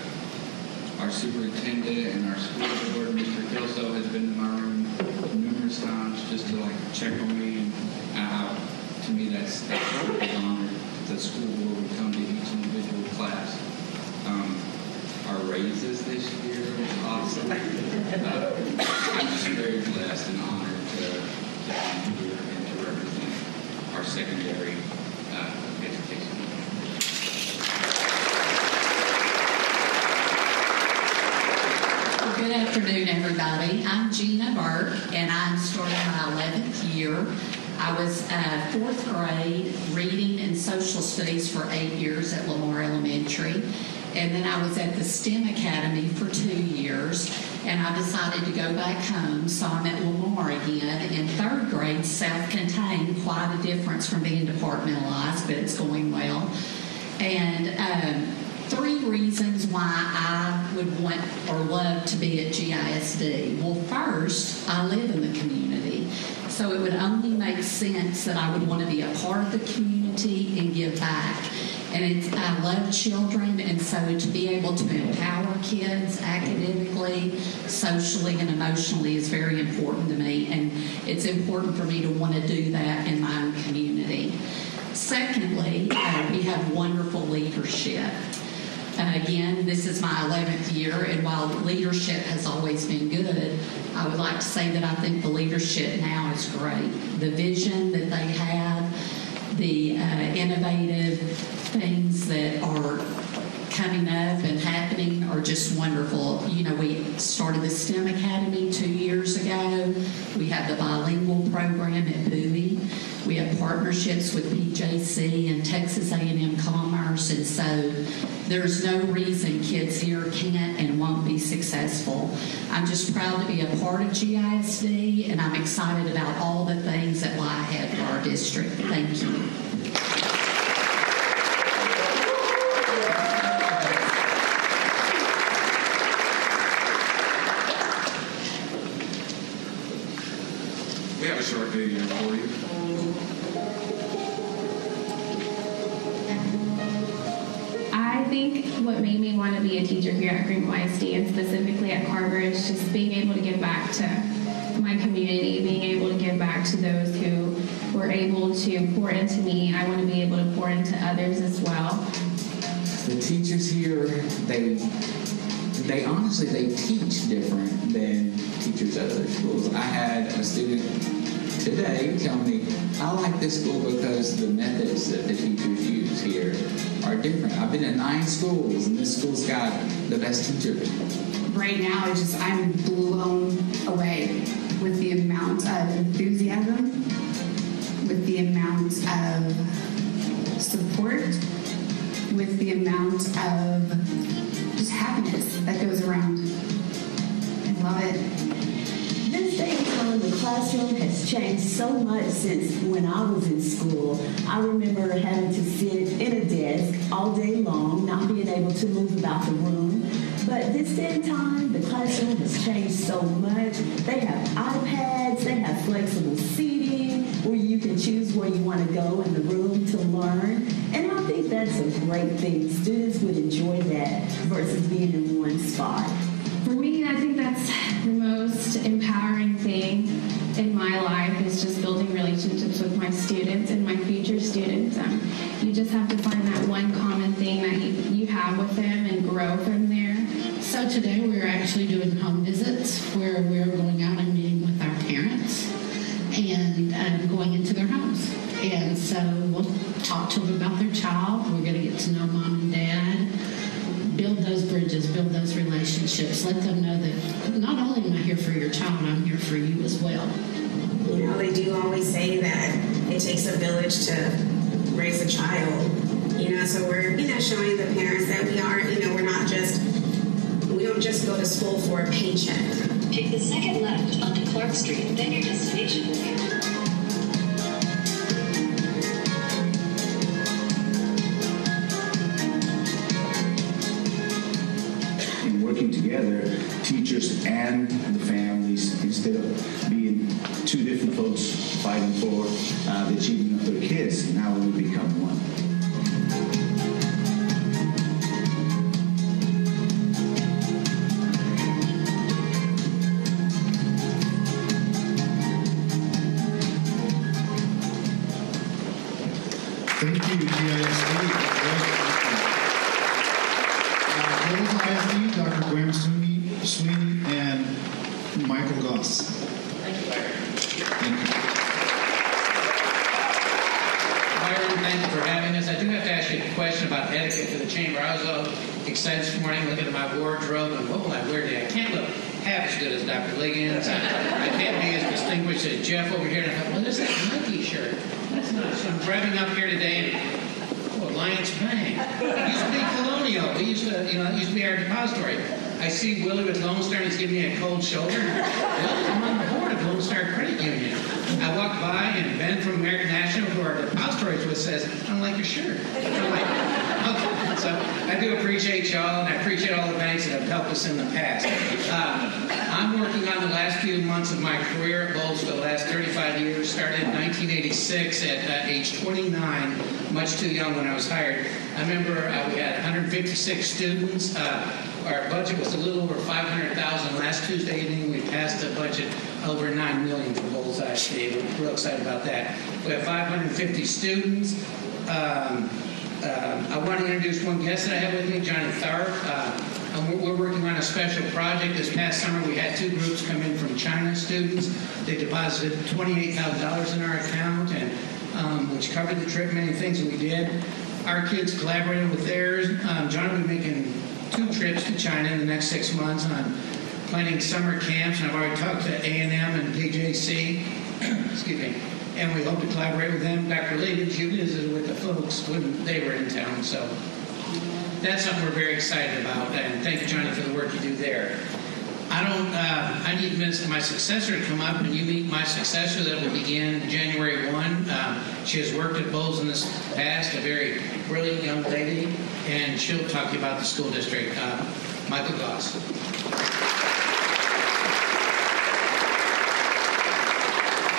our superintendent and our school board. Mr. Kelso has been in my room numerous times just to check on me. And to me, that's an honor that the school board would come to each individual class. Our raises this year was awesome. I'm just very blessed and honored to come here and to represent our secondary education. Good afternoon, everybody. I'm Gina Burke, and I'm starting my 11th year. I was 4th grade reading and social studies for 8 years at Lamar Elementary. And then I was at the STEM Academy for 2 years, and I decided to go back home, so I'm at Lamar again. In 3rd grade, self-contained, quite a difference from being departmentalized, but it's going well. And 3 reasons why I would want or love to be at GISD. Well, first, I live in the community, so it would only make sense that I would want to be a part of the community and give back. And I love children, and so to be able to empower kids academically, socially, and emotionally is very important to me. And it's important for me to want to do that in my own community. Secondly, we have wonderful leadership. Again, this is my 11th year, and while leadership has always been good, I would like to say that I think the leadership now is great. The vision that they have, the innovative things that are coming up and happening are just wonderful. We started the STEM Academy 2 years ago. We have the bilingual program at Bowie. We have partnerships with PJC and Texas A&M Commerce, and so there's no reason kids here can't and won't be successful. I'm just proud to be a part of GISD, and I'm excited about all the things that lie ahead for our district. Thank you. We have a short video for you. I think what made me want to be a teacher here at Greenville ISD and specifically at Carver is just being able to give back to my community, being able to give back to those who were able to pour into me. I want to be able to pour into others as well. The teachers here, they honestly, they teach different than teachers at other schools. I had a student today tell me, I like this school because the methods that the teachers use here are different. I've been in 9 schools, and this school's got the best teachers. Right now, I'm blown away with the amount of enthusiasm, with the amount of support, with the amount of just happiness that goes around. I love it. This day and time, the classroom has changed so much since when I was in school. I remember having to sit in a desk all day long, not being able to move about the room. But this day and time, the classroom has changed so much. They have iPads, they have flexible seating, where you can choose where you want to go in the room to learn. And I think that's a great thing. Students would enjoy that versus being in one spot. For me, I think that's the most empowering thing in my life is just building relationships with my students and my future students. You just have to find that one common thing that you have with them and grow from there. So today we're actually doing home visits where we're going out and meeting with our parents and going into their homes. And so we'll talk to them about their child. We're going to get to know mom and dad, build those bridges, build those relationships, let them know that not only am I here for your child, I'm here for you as well. You know, they do always say that it takes a village to raise a child. You know, so we're, showing the parents that we are, we don't just go to school for a paycheck. Take the second left onto Clark Street, then your destination will be. Together, teachers and the families, instead of being two different folks fighting for the achievement of their kids, now we become one. Thank you, GISD. ISD, Dr. Graham Sweeney, and Michael Goss. Thank you, Larry. Thank you. Byron, thank you for having us. I do have to ask you a question about etiquette for the chamber. I was all excited this morning looking at my wardrobe and what will I wear today? I can't look half as good as Dr. Liggins. I can't be as distinguished as Jeff over here. And I thought, what is that Nike shirt? That's not. So I'm driving up here today and Alliance Bank. It used to be Colonial. It used to be our depository. I see Willie with Lone Star, and he's giving me a cold shoulder. Well, I'm on the board of Lone Star Credit Union. I walked by, and Ben from American National, who our depositories with, says, I don't like your shirt. I'm like, okay. So I do appreciate y'all, and I appreciate all the banks that have helped us in the past. I'm working on the last few months of my career at Bowles for the last 35 years. Started in 1986 at age 29, much too young when I was hired. I remember we had 156 students. Our budget was a little over $500,000. Last Tuesday evening, we passed the budget over $9 million for Bowles ISD. We're real excited about that. We have 550 students. I want to introduce one guest that I have with me, Johnny Tharp. We're working on a special project. This past summer, we had 2 groups come in from China, students. They deposited $28,000 in our account, and which covered the trip, many things that we did. Our kids collaborated with theirs. John will be making 2 trips to China in the next 6 months on planning summer camps, and I've already talked to A&M and PJC. Excuse me. and we hope to collaborate with them. Dr. Liggins, you visited with the folks when they were in town, so that's something we're very excited about, and thank you, Johnny, for the work you do there. I need my successor to come up, and you meet my successor that will begin January 1. She has worked at Bowles in this past, a very brilliant young lady, and she'll talk to you about the school district. Michael Goss.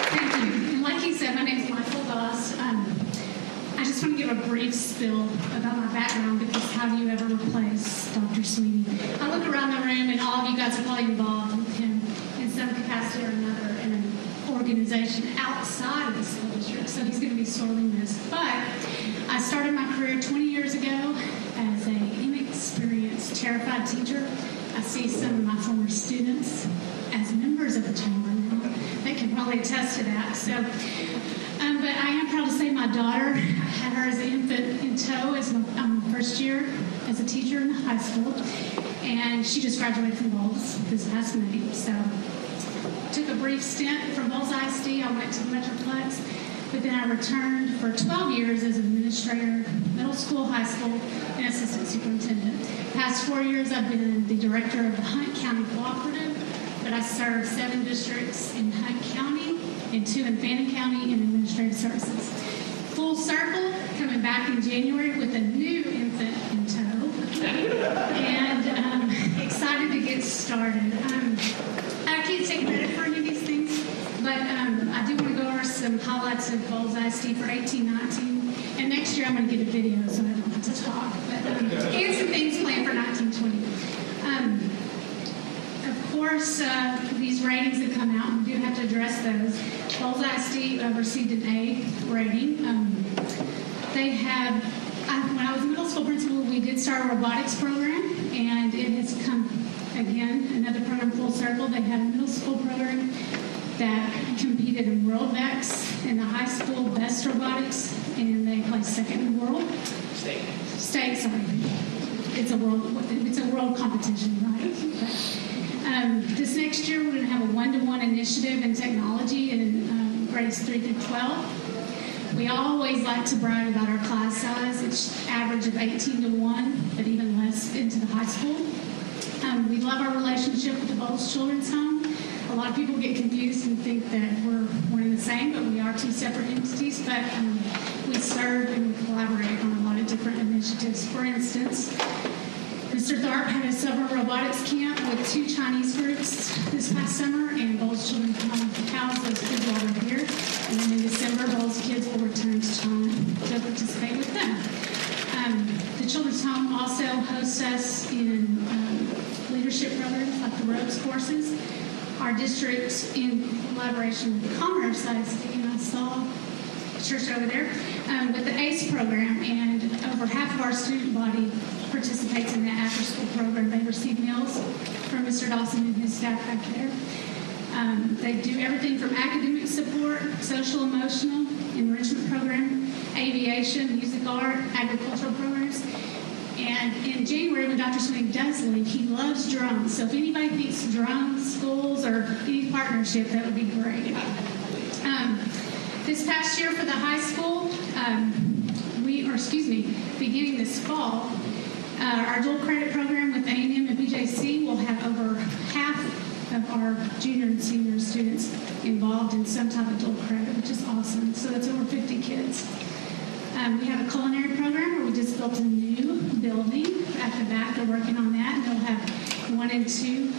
Thank you. And like he said, my name is Michael Goss. I just want to give a brief spill about my background, because how do you ever replace Dr. Sweeney? I look around the room and all of you guys are probably involved with him in some capacity or another in an organization outside of the school district, so he's going to be sorely missed. But I started my career 20 years ago as an inexperienced, terrified teacher. I see some of my former students as members of the chamber now. They can probably attest to that. So, but I am proud to say my daughter, I had her as an infant in tow as my first year as a teacher in high school, and she just graduated from Bowles this past May. So took a brief stint from Bowles ISD. I went to the Metroplex, but then I returned for 12 years as an administrator, middle school, high school, and assistant superintendent. Past 4 years, I've been the director of the Hunt County Cooperative, but I served 7 districts in Hunt County and 2 in Fannin County in administrative services. Full circle, coming back in January with a new infant in tow, and excited to get started. I can't take credit for any of these things, but I do want to go over some highlights of Bowles ISD for 18-19, and next year I'm going to get a video so I don't have to talk, but and some things planned for 19-20. Of course, these ratings have come out, and we do have to address those. Bowles ISD received an A rating. They have, when I was a middle school principal, we did start a robotics program, and it has come, again, another program full circle. They had a middle school program that competed in World Vex, in the high school best robotics, and they placed second in the world. State, sorry. It's a world competition, right? But, this next year, we're going to have a one-to-one initiative in technology in grades 3 through 12. We always like to brag about our class size. It's average of 18-1, but even less into the high school. We love our relationship with the Bowles Children's Home. A lot of people get confused and think that we're one and the same, but we are 2 separate entities. But we serve and we collaborate on a lot of different initiatives. For instance, Mr. Tharp had a summer robotics camp with 2 Chinese groups this past summer, and Bowles Children's Home housed those kids while they're here. And then in December, Bowles kids will return to China to participate with them. The Children's Home also hosts us in leadership programs like the ropes courses. Our district, in collaboration with Commerce ISD, and I saw church over there, with the ACE program, and over half of our student body participates in that after-school program. They receive meals from Mr. Dawson and his staff back there. They do everything from academic support, social, emotional, enrichment program, aviation, music, art, agricultural programs. And in January, when Dr. Sweeney does leave, he loves drones. So if anybody thinks drones, schools, or any partnership, that would be great. This past year for the high school, beginning this fall, our dual credit program with A&M and BJC will have over half of our junior and senior students involved in some type of dual credit, which is awesome. So that's over 50 kids. We have a culinary program where we just built a new building at the back. They're working on that, and they'll have 1 and 2.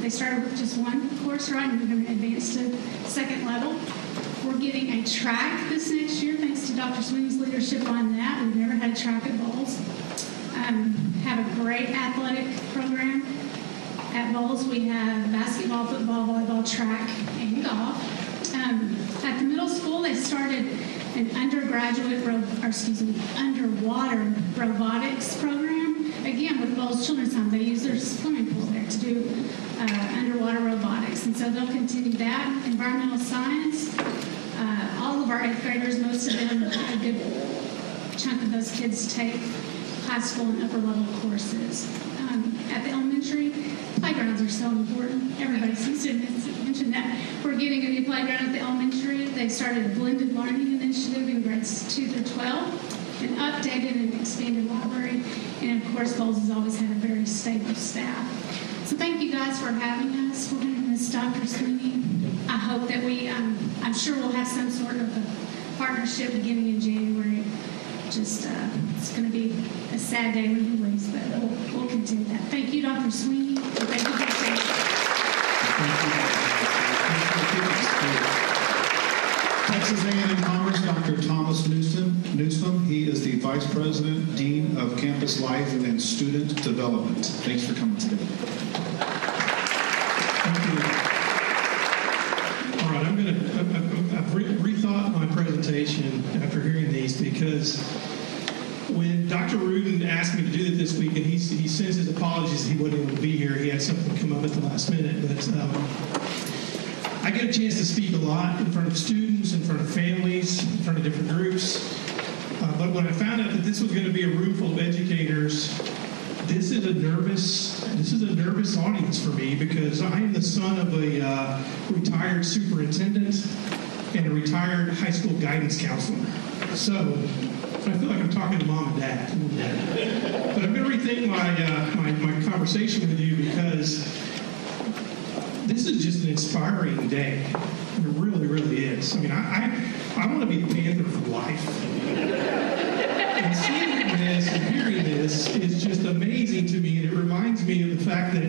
They started with just 1 course, right, and we're going to advance to 2nd level. We're getting a track this next year, thanks to Dr. Sweeney's leadership on that. We've never had a track at Bowles. Have a great athletic program. At Bowles, we have basketball, football, volleyball, track, and golf. At the middle school, they started an underwater robotics program. Again, with Bowles Children's Home, they use their swimming pool there to do underwater robotics. And so they'll continue that. Environmental science, all of our 8th graders, most of them, a good chunk of those kids take high school and upper level courses. At the elementary, playgrounds are so important. Everybody seems to mention that. We're getting a new playground at the elementary. they started a blended learning initiative in grades 2 through 12, an updated and expanded library, and of course, Bowles has always had a very stable staff. So thank you guys for having us. We're going to miss Dr. Sweeney. I hope that I'm sure we'll have some sort of a partnership beginning in January. Just, it's going to be a sad day when he leaves, but we'll continue that. Thank you, Dr. Sweeney. And thank you, Texas A&M Commerce, Dr. Thomas Newsom. He is the Vice President, Dean of Campus Life and Student Development. Thanks for coming today. Thank you. All right, I've rethought my presentation after hearing these, because when Dr. Rudin asked me to do it this week, and he sends his apologies that he wasn't able to be here. He had something come up at the last minute, but I get a chance to speak a lot in front of students, in front of families, in front of different groups. But when I found out that this was going to be a room full of educators, this is a nervous audience for me, because I am the son of a retired superintendent and a retired high school guidance counselor. So I feel like I'm talking to mom and dad. But I'm going to rethink my conversation with you, because this is just an inspiring day. It really, really is. I mean, I want to be a Panther for life. And seeing this and hearing this is just amazing to me, and it reminds me of the fact that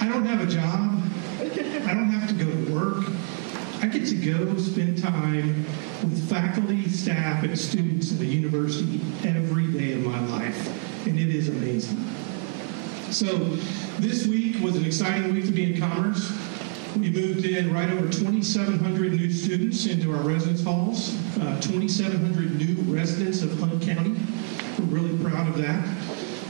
I don't have a job. I don't have to go to work. I get to go spend time with faculty, staff, and students at the university every day of my life, and it is amazing. So this week was an exciting week to be in Commerce. We moved in right over 2,700 new students into our residence halls, 2,700 new residents of Hunt County. We're really proud of that.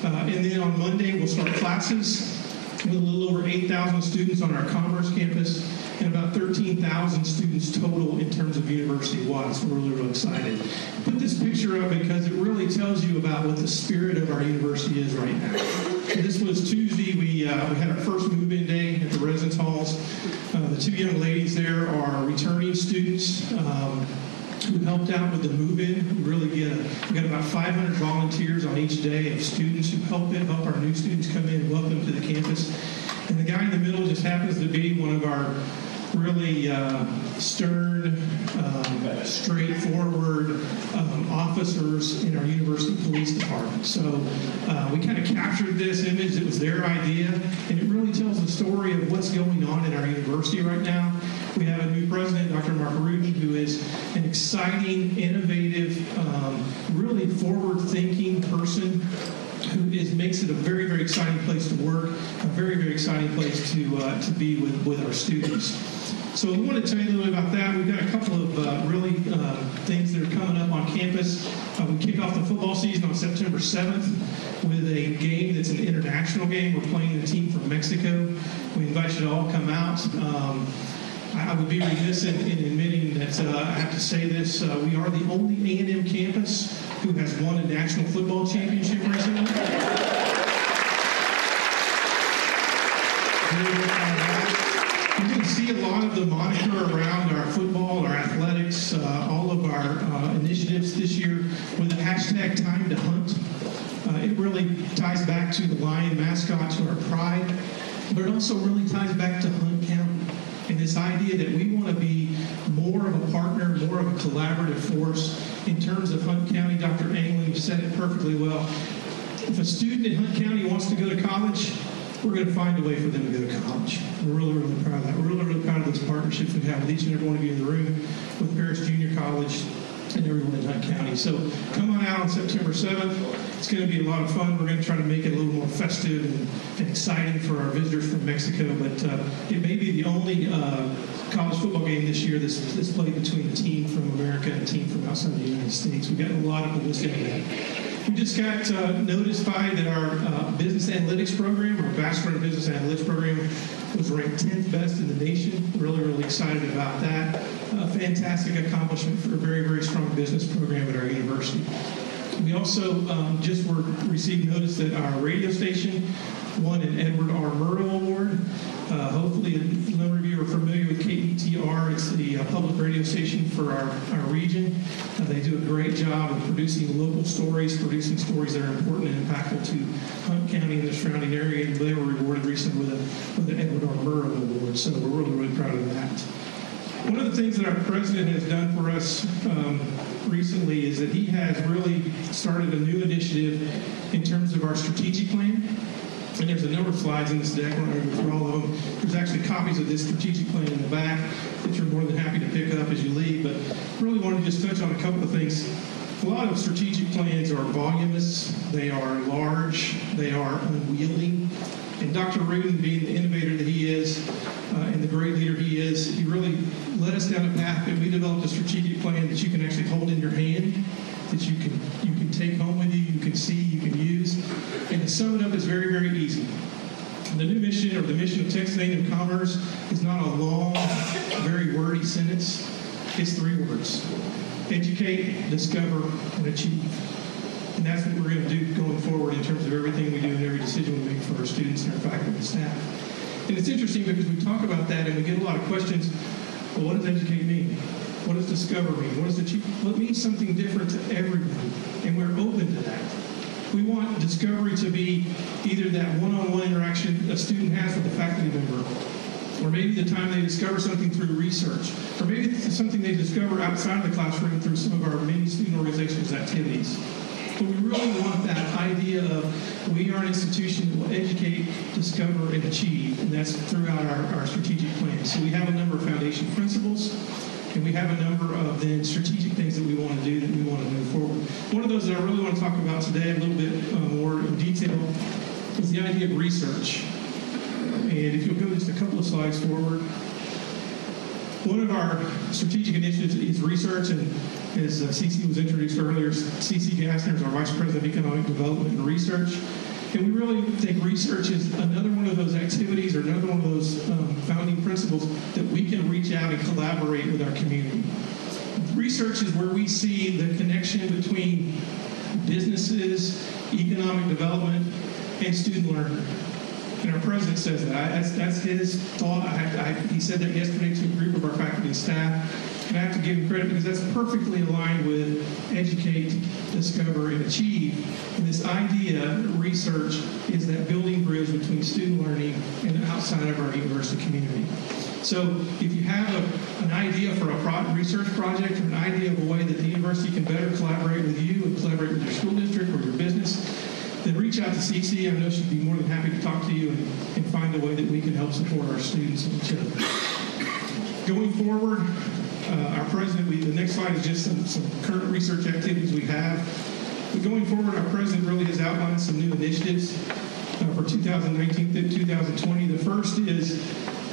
And then on Monday, we'll start classes with a little over 8,000 students on our Commerce campus, and about 13,000 students total in terms of university-wide. So we're really, really excited. I put this picture up because it really tells you about what the spirit of our university is right now. So this was Tuesday. We had our first move-in day at the residence halls. The two young ladies there are returning students who helped out with the move-in. We got about 500 volunteers on each day of students who help our new students come in and welcome to the campus. And the guy in the middle just happens to be one of our really stern, straightforward officers in our university police department. So we kind of captured this image. It was their idea, and it really tells the story of what's going on in our university right now. We have a new president, Dr. Mark Rudin, who is an exciting, innovative, really forward-thinking person who makes it a very, very exciting place to work, a very, very exciting place to be with our students. So we want to tell you a little bit about that. We've got a couple of really things that are coming up on campus. We kick off the football season on September 7th with a game that's an international game. We're playing a team from Mexico. We invite you to all come out. I would be remiss in admitting that I have to say this. We are the only A&M campus who has won a national football championship recently. You can see a lot of the moniker around our football, our athletics, all of our initiatives this year with the hashtag Time to Hunt. It really ties back to the lion mascot, to our pride, but it also really ties back to Hunt County and this idea that we want to be more of a partner, more of a collaborative force in terms of Hunt County. Dr. Anglin said it perfectly well. If a student in Hunt County wants to go to college, we're going to find a way for them to go to college. We're really, really proud of that. We're really, really proud of those partnerships we have with each and every one of you in the room, with Paris Junior College and everyone in Hunt County. So come on out on September 7th. It's going to be a lot of fun. We're going to try to make it a little more festive and exciting for our visitors from Mexico. But it may be the only college football game this year that's played between a team from America and a team from outside the United States. We've got a lot of publicity on that. We just got notified that our business analytics program, our Bachelor in Business Analytics program, was ranked 10th best in the nation. Really, really excited about that. Fantastic accomplishment for a very, very strong business program at our university. We also just received notice that our radio station won an Edward R. Murrow Award. Hopefully, a number of you are familiar with KBT WPTR. It's the public radio station for our region. They do a great job of producing local stories, producing stories that are important and impactful to Hunt County and the surrounding area. And they were rewarded recently with an Edward R. Murrow Award, so we're really, really proud of that. One of the things that our president has done for us recently is that he has really started a new initiative in terms of our strategic plan. And there's a number of slides in this deck. We're not going to go through all of them. There's actually copies of this strategic plan in the back that you're more than happy to pick up as you leave. But really want to just touch on a couple of things. A lot of strategic plans are voluminous. They are large. They are unwieldy. And Dr. Rudin, being the innovator that he is and the great leader he is, he really led us down a path that we developed a strategic plan that you can actually hold in your hand, that you can take home with you, you can see, you can use. And to sum it up, it's very, very easy. The new mission, or the mission of Texas A&M Commerce, is not a long, very wordy sentence. It's 3 words: educate, discover, and achieve. And that's what we're going to do going forward in terms of everything we do and every decision we make for our students and our faculty and staff. And it's interesting because we talk about that and we get a lot of questions. Well, what does educate mean? What does discover mean? What does achieve? Well, it means something different to everyone, and we're open to that. We want discovery to be either that one-on-one interaction a student has with a faculty member, or maybe the time they discover something through research, or maybe it's something they discover outside of the classroom through some of our many student organizations' activities. But we really want that idea of we are an institution that will educate, discover, and achieve, and that's throughout our strategic plan. So we have a number of foundation principles, and we have a number of then strategic things that we want to do, that we want to move forward. One of those that I really want to talk about today a little bit more in detail is the idea of research. And if you'll go just a couple of slides forward. One of our strategic initiatives is research, and as Cece was introduced earlier, Cece Gassner is our Vice President of Economic Development and Research. And we really think research is another one of those activities or another one of those founding principles that we can reach out and collaborate with our community. Research is where we see the connection between businesses, economic development, and student learning. And our president says that. That's his thought. He said that yesterday to a group of our faculty and staff. And I have to give him credit because that's perfectly aligned with educate, discover, and achieve. And this idea that research is that building bridge between student learning and outside of our university community. So if you have an idea for a research project or an idea of a way that the university can better collaborate with you and collaborate with your school district or your business, then reach out to Cece. I know she'd be more than happy to talk to you and find a way that we can help support our students and each other. Going forward, our president, the next slide is just some current research activities we have. But going forward, our president really has outlined some new initiatives for 2019 to 2020. The first is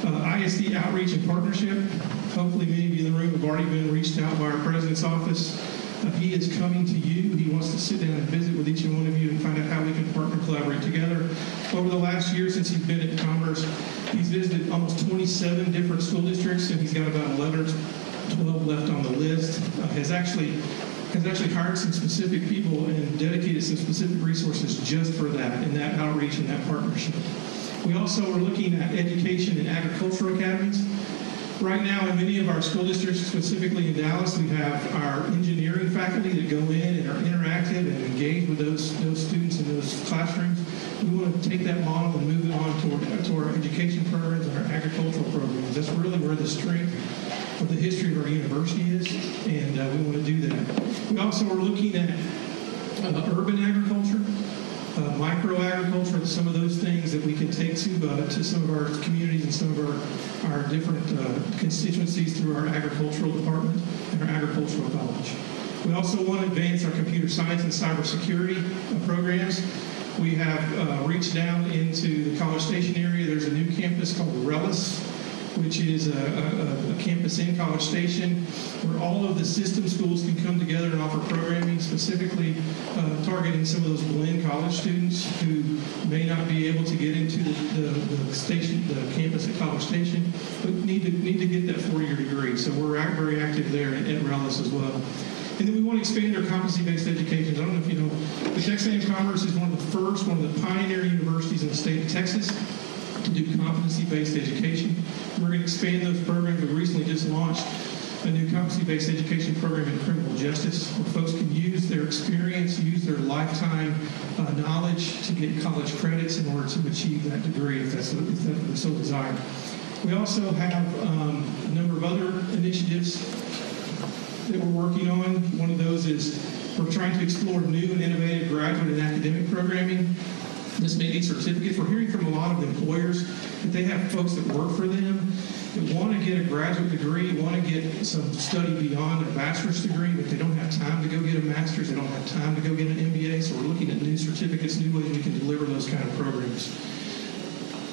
ISD outreach and partnership. Hopefully many of you in the room have already been reached out by our president's office. He is coming to you. He wants to sit down and visit with each and one of you and find out how we can partner and collaborate together. Over the last year since he's been at Commerce, he's visited almost 27 different school districts, and he's got about 11 or 12 left on the list. Has actually hired some specific people and dedicated some specific resources just for that, and that outreach and that partnership. We also are looking at education and agricultural academies. Right now, in many of our school districts, specifically in Dallas, we have our engineering faculty that go in and are interactive and engage with those students in those classrooms. We want to take that model and move it on to our education programs and our agricultural programs. That's really where the strength of the history of our university is, and we want to do that. We also are looking at urban agriculture, micro-agriculture, some of those things that we can take to some of our communities and some of our different constituencies through our agricultural department and our agricultural college. We also want to advance our computer science and cybersecurity programs. We have reached down into the College Station area. There's a new campus called RELIS, which is a campus in College Station where all of the system schools can come together and offer programming, specifically targeting some of those blend college students who may not be able to get into the campus at College Station, but need to get that 4-year degree. So we're very active there at RELIS as well. And then we want to expand our competency-based education. I don't know if you know, but Texas A&M Commerce is one of the pioneer universities in the state of Texas to do competency-based education. We're going to expand those programs. We recently just launched a new competency-based education program in criminal justice where folks can use their experience, use their lifetime knowledge to get college credits in order to achieve that degree if they so desire. We also have a number of other initiatives that we're working on. One of those is we're trying to explore new and innovative graduate and academic programming. This may be certificates. We're hearing from a lot of employers that they have folks that work for them that want to get a graduate degree, want to get some study beyond a bachelor's degree, but they don't have time to go get a master's, they don't have time to go get an MBA, so we're looking at new certificates, new ways we can deliver those kind of programs.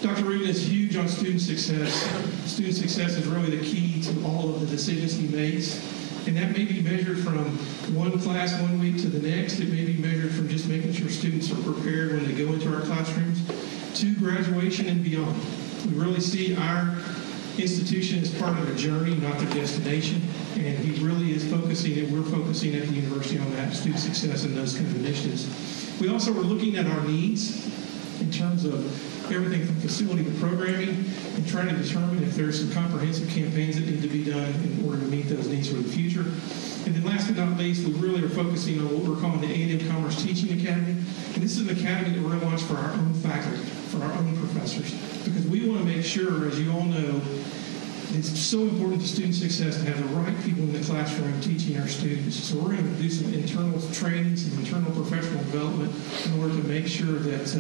Dr. Rubin is huge on student success. Student success is really the key to all of the decisions he makes. And that may be measured from one class 1 week to the next. It may be measured from just making sure students are prepared when they go into our classrooms to graduation and beyond. We really see our institution as part of a journey, not their destination. And he really is focusing, and we're focusing at the university on that student success and those kind of initiatives. We also are looking at our needs in terms of everything from facility to programming and trying to determine if there's some comprehensive campaigns that need to be done in order to meet those needs for the future. And then last but not least, we really are focusing on what we're calling the A&M Commerce Teaching Academy. And this is an academy that we're going to launch for our own faculty, for our own professors, because we want to make sure, as you all know, it's so important to student success to have the right people in the classroom teaching our students. So we're going to do some internal training, some internal professional development in order to make sure that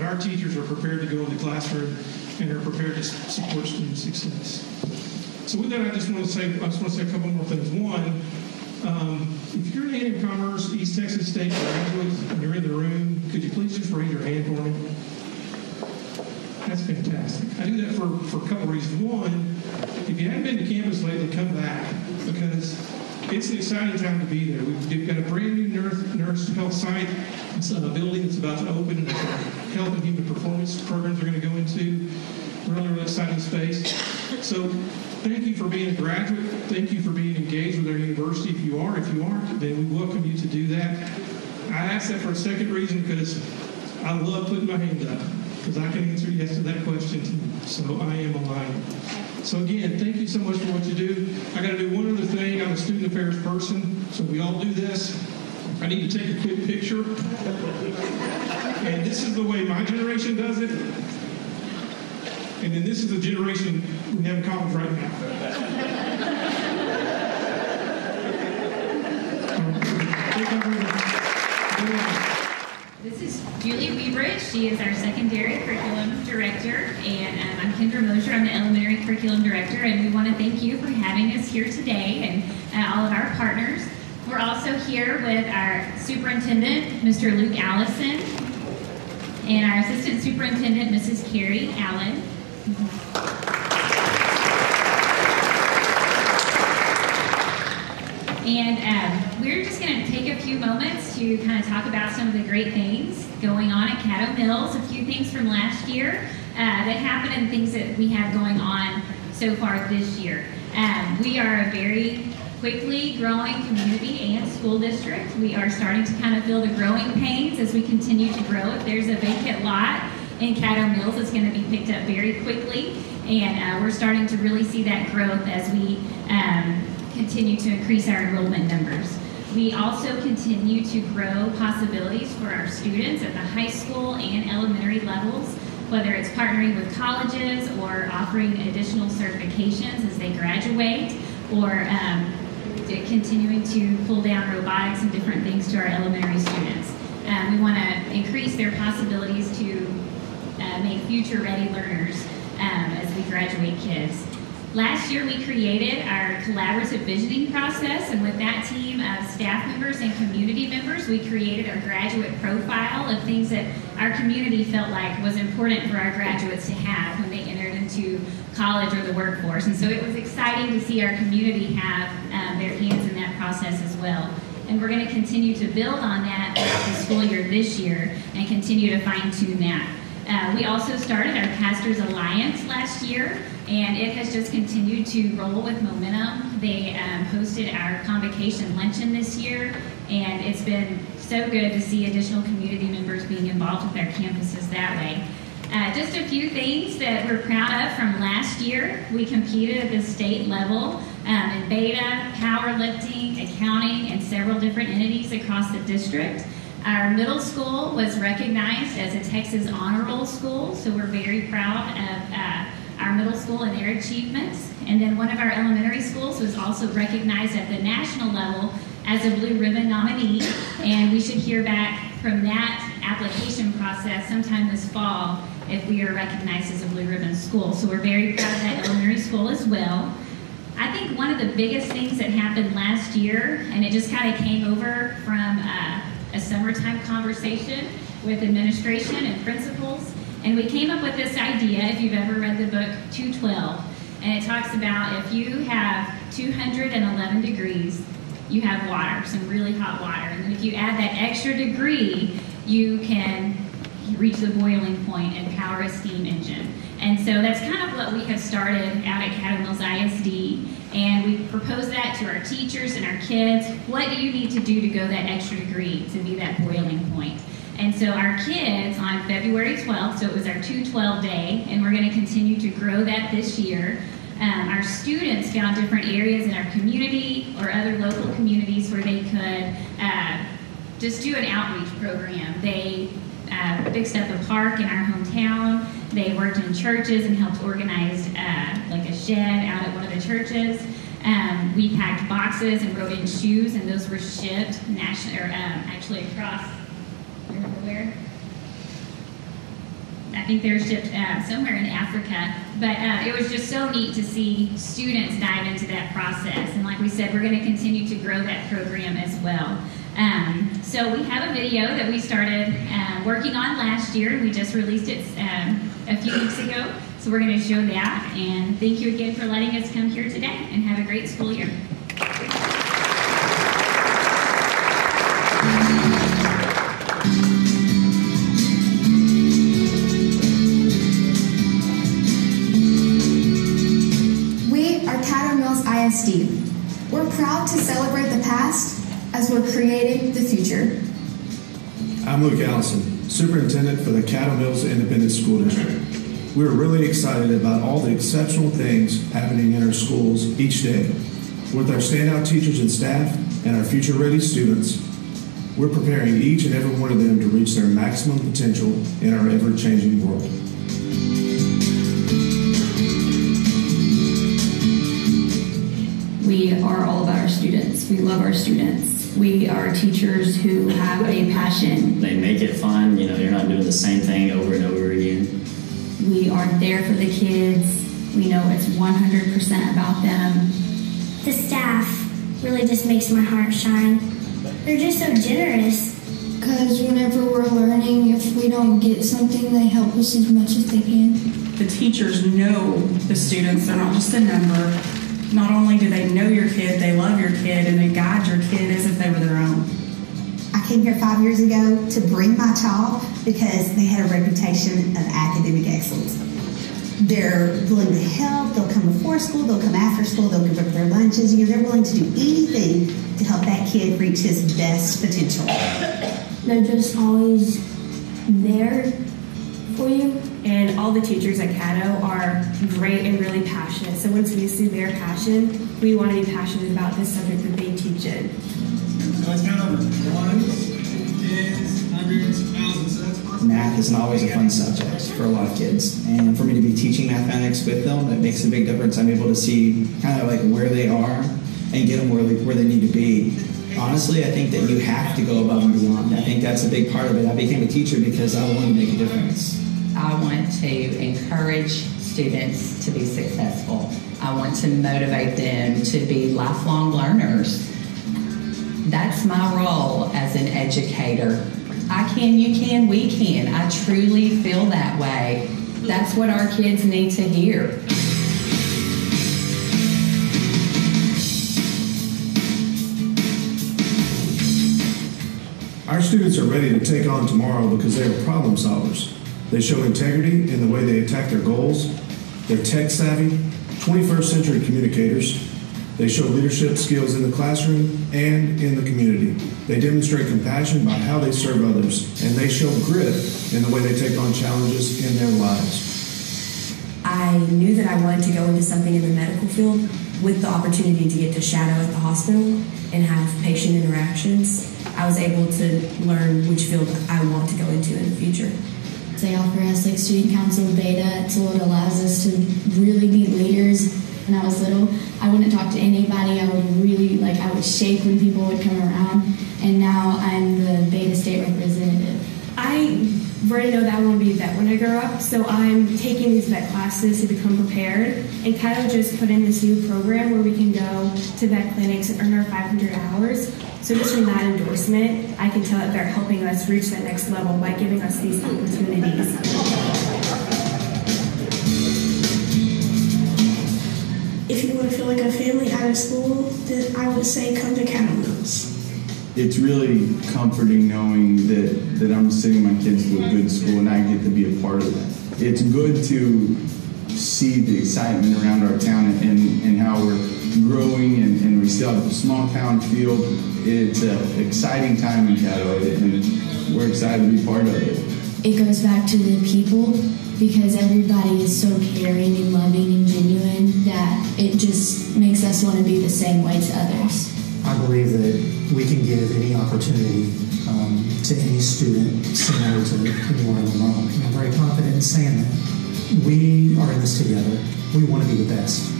our teachers are prepared to go in the classroom and are prepared to support student success. So with that, I just want to say a couple more things. One, if you're an A&M Commerce East Texas State graduate and you're in the room, could you please just raise your hand for me? That's fantastic. I do that for a couple reasons. One, if you haven't been to campus lately, come back because it's an exciting time to be there. We've got a brand new nurse health site. It's a building that's about to open, and health and human performance programs are going to go into. Really exciting space. So thank you for being a graduate. Thank you for being engaged with our university. If you are, if you aren't, then we welcome you to do that. I asked that for a second reason because I love putting my hand up, because I can answer yes to that question too. So I am aligned. So again, thank you so much for what you do. I got to do one other thing. I'm a student affairs person, so we all do this. I need to take a quick picture. And this is the way my generation does it. And then this is the generation we have in college right now. This is Julie Weebridge. She is our secondary curriculum director, and I'm Kendra Mosher. I'm the elementary curriculum director, and we want to thank you for having us here today and all of our partners. We're also here with our superintendent, Mr. Luke Allison, and our assistant superintendent, Mrs. Carrie Allen. And we're just going to take a few moments to kind of talk about some of the great things going on at Caddo Mills, a few things from last year that happened and things that we have going on so far this year. We are a very quickly growing community and school district. We are starting to kind of feel the growing pains as we continue to grow. If there's a vacant lot in Caddo Mills, it's going to be picked up very quickly, and we're starting to really see that growth as we continue to increase our enrollment numbers. We also continue to grow possibilities for our students at the high school and elementary levels, whether it's partnering with colleges or offering additional certifications as they graduate, or continuing to pull down robotics and different things to our elementary students. We want to increase their possibilities to make future-ready learners as we graduate kids. Last year, we created our collaborative visioning process, and with that team of staff members and community members, we created our graduate profile of things that our community felt like was important for our graduates to have when they entered into college or the workforce. And so it was exciting to see our community have their hands in that process as well. And we're going to continue to build on that throughout the school year this year and continue to fine-tune that. We also started our Pastors Alliance last year, and it has just continued to roll with momentum. They hosted our convocation luncheon this year, and it's been so good to see additional community members being involved with our campuses that way. Just a few things that we're proud of from last year. We competed at the state level in beta, powerlifting, accounting, and several different entities across the district. Our middle school was recognized as a Texas Honor Roll school, so we're very proud of our middle school and their achievements. And then one of our elementary schools was also recognized at the national level as a Blue Ribbon nominee, and we should hear back from that application process sometime this fall if we are recognized as a Blue Ribbon school. So we're very proud of that elementary school as well. I think one of the biggest things that happened last year, and it just kind of came over from a summertime conversation with administration and principals, and we came up with this idea, if you've ever read the book 212, and it talks about if you have 211 degrees, you have water, some really hot water, and then if you add that extra degree, you can reach the boiling point and power a steam engine. And so that's kind of what we have started out at Caddo Mills ISD, and we propose that to our teachers and our kids. What do you need to do to go that extra degree to be that boiling point? And so our kids on February 12th, so it was our 212 day, and we're going to continue to grow that this year. Our students found different areas in our community or other local communities where they could just do an outreach program. They fixed up a park in our hometown. They worked in churches and helped organize like a shed out at one of the churches. We packed boxes and wrote in shoes, and those were shipped actually across, where? I think they were shipped somewhere in Africa. But it was just so neat to see students dive into that process. And like we said, we're going to continue to grow that program as well. So we have a video that we started working on last year. We just released it a few weeks ago. So we're going to show that. And thank you again for letting us come here today, and have a great school year. We are Caddo Mills ISD. We're proud to celebrate the past as we're creating the future. I'm Luke Allison, Superintendent for the Caddo Mills Independent School District. We're really excited about all the exceptional things happening in our schools each day. With our standout teachers and staff and our future-ready students, we're preparing each and every one of them to reach their maximum potential in our ever-changing world. We are all about our students. We love our students. We are teachers who have a passion. They make it fun. You know, you're not doing the same thing over and over again. We are there for the kids. We know it's 100% about them. The staff really just makes my heart shine. They're just so generous. Because whenever we're learning, if we don't get something, they help us as much as they can. The teachers know the students. They're not just a number. Not only do they know your kid, they love your kid, and they guide your kid as if they were their own. I came here 5 years ago to bring my child because they had a reputation of academic excellence. They're willing to help. They'll come before school. They'll come after school. They'll give up their lunches. You know, they're willing to do anything to help that kid reach his best potential. They're just always there for you. And all the teachers at Caddo are great and really passionate. So once we see their passion, we want to be passionate about this subject that they teach in. So it's kind of ones, tens, hundreds, thousands. So that's math isn't always a fun subject for a lot of kids. And for me to be teaching mathematics with them, it makes a big difference. I'm able to see kind of like where they are and get them where they need to be. Honestly, I think that you have to go above and beyond. I think that's a big part of it. I became a teacher because I wanted to make a difference. I want to encourage students to be successful. I want to motivate them to be lifelong learners. That's my role as an educator. I can, you can, we can. I truly feel that way. That's what our kids need to hear. Our students are ready to take on tomorrow because they are problem solvers. They show integrity in the way they attack their goals. They're tech savvy, 21st century communicators. They show leadership skills in the classroom and in the community. They demonstrate compassion by how they serve others, and they show grit in the way they take on challenges in their lives. I knew that I wanted to go into something in the medical field with the opportunity to get to shadow at the hospital and have patient interactions. I was able to learn which field I want to go into in the future. They offer us like student council beta, so it allows us to really be leaders. When I was little, I wouldn't talk to anybody. I would shake when people would come around, and now I'm the beta state representative. I already know that I want to be a vet when I grow up, so I'm taking these vet classes to become prepared, and Cato just put in this new program where we can go to vet clinics and earn our 500 hours. So just from that endorsement, I can tell that they're helping us reach that next level by giving us these opportunities. If you want to feel like a family out of school, then I would say come to Cato Mills. It's really comforting knowing that I'm sending my kids to a good school and I get to be a part of that. It's good to see the excitement around our town and how we're growing and we still have a small town feel. It's an exciting time in Caddo and we're excited to be part of it. It goes back to the people, because everybody is so caring and loving and genuine that it just makes us want to be the same way to others. I believe that we can give any opportunity to any student similar to anywhere in the world. And I'm very confident in saying that. We are in this together. We want to be the best.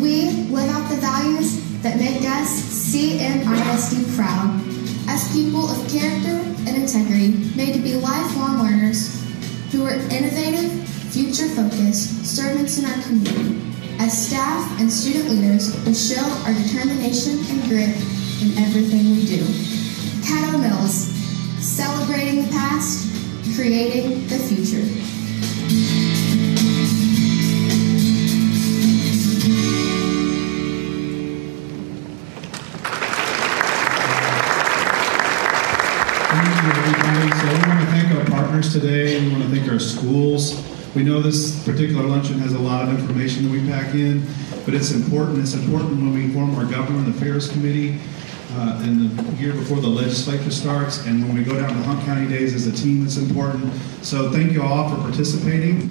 We live out the values that make us CMISD proud. As people of character and integrity, made to be lifelong learners who are innovative, future-focused servants in our community. As staff and student leaders, we show our determination and grit in everything we do. Caddo Mills, celebrating the past, creating the future. Today. We want to thank our schools. We know this particular luncheon has a lot of information that we pack in, but it's important. It's important when we form our Government Affairs Committee in the year before the legislature starts, and when we go down to Hunt County Days as a team, it's important. So thank you all for participating.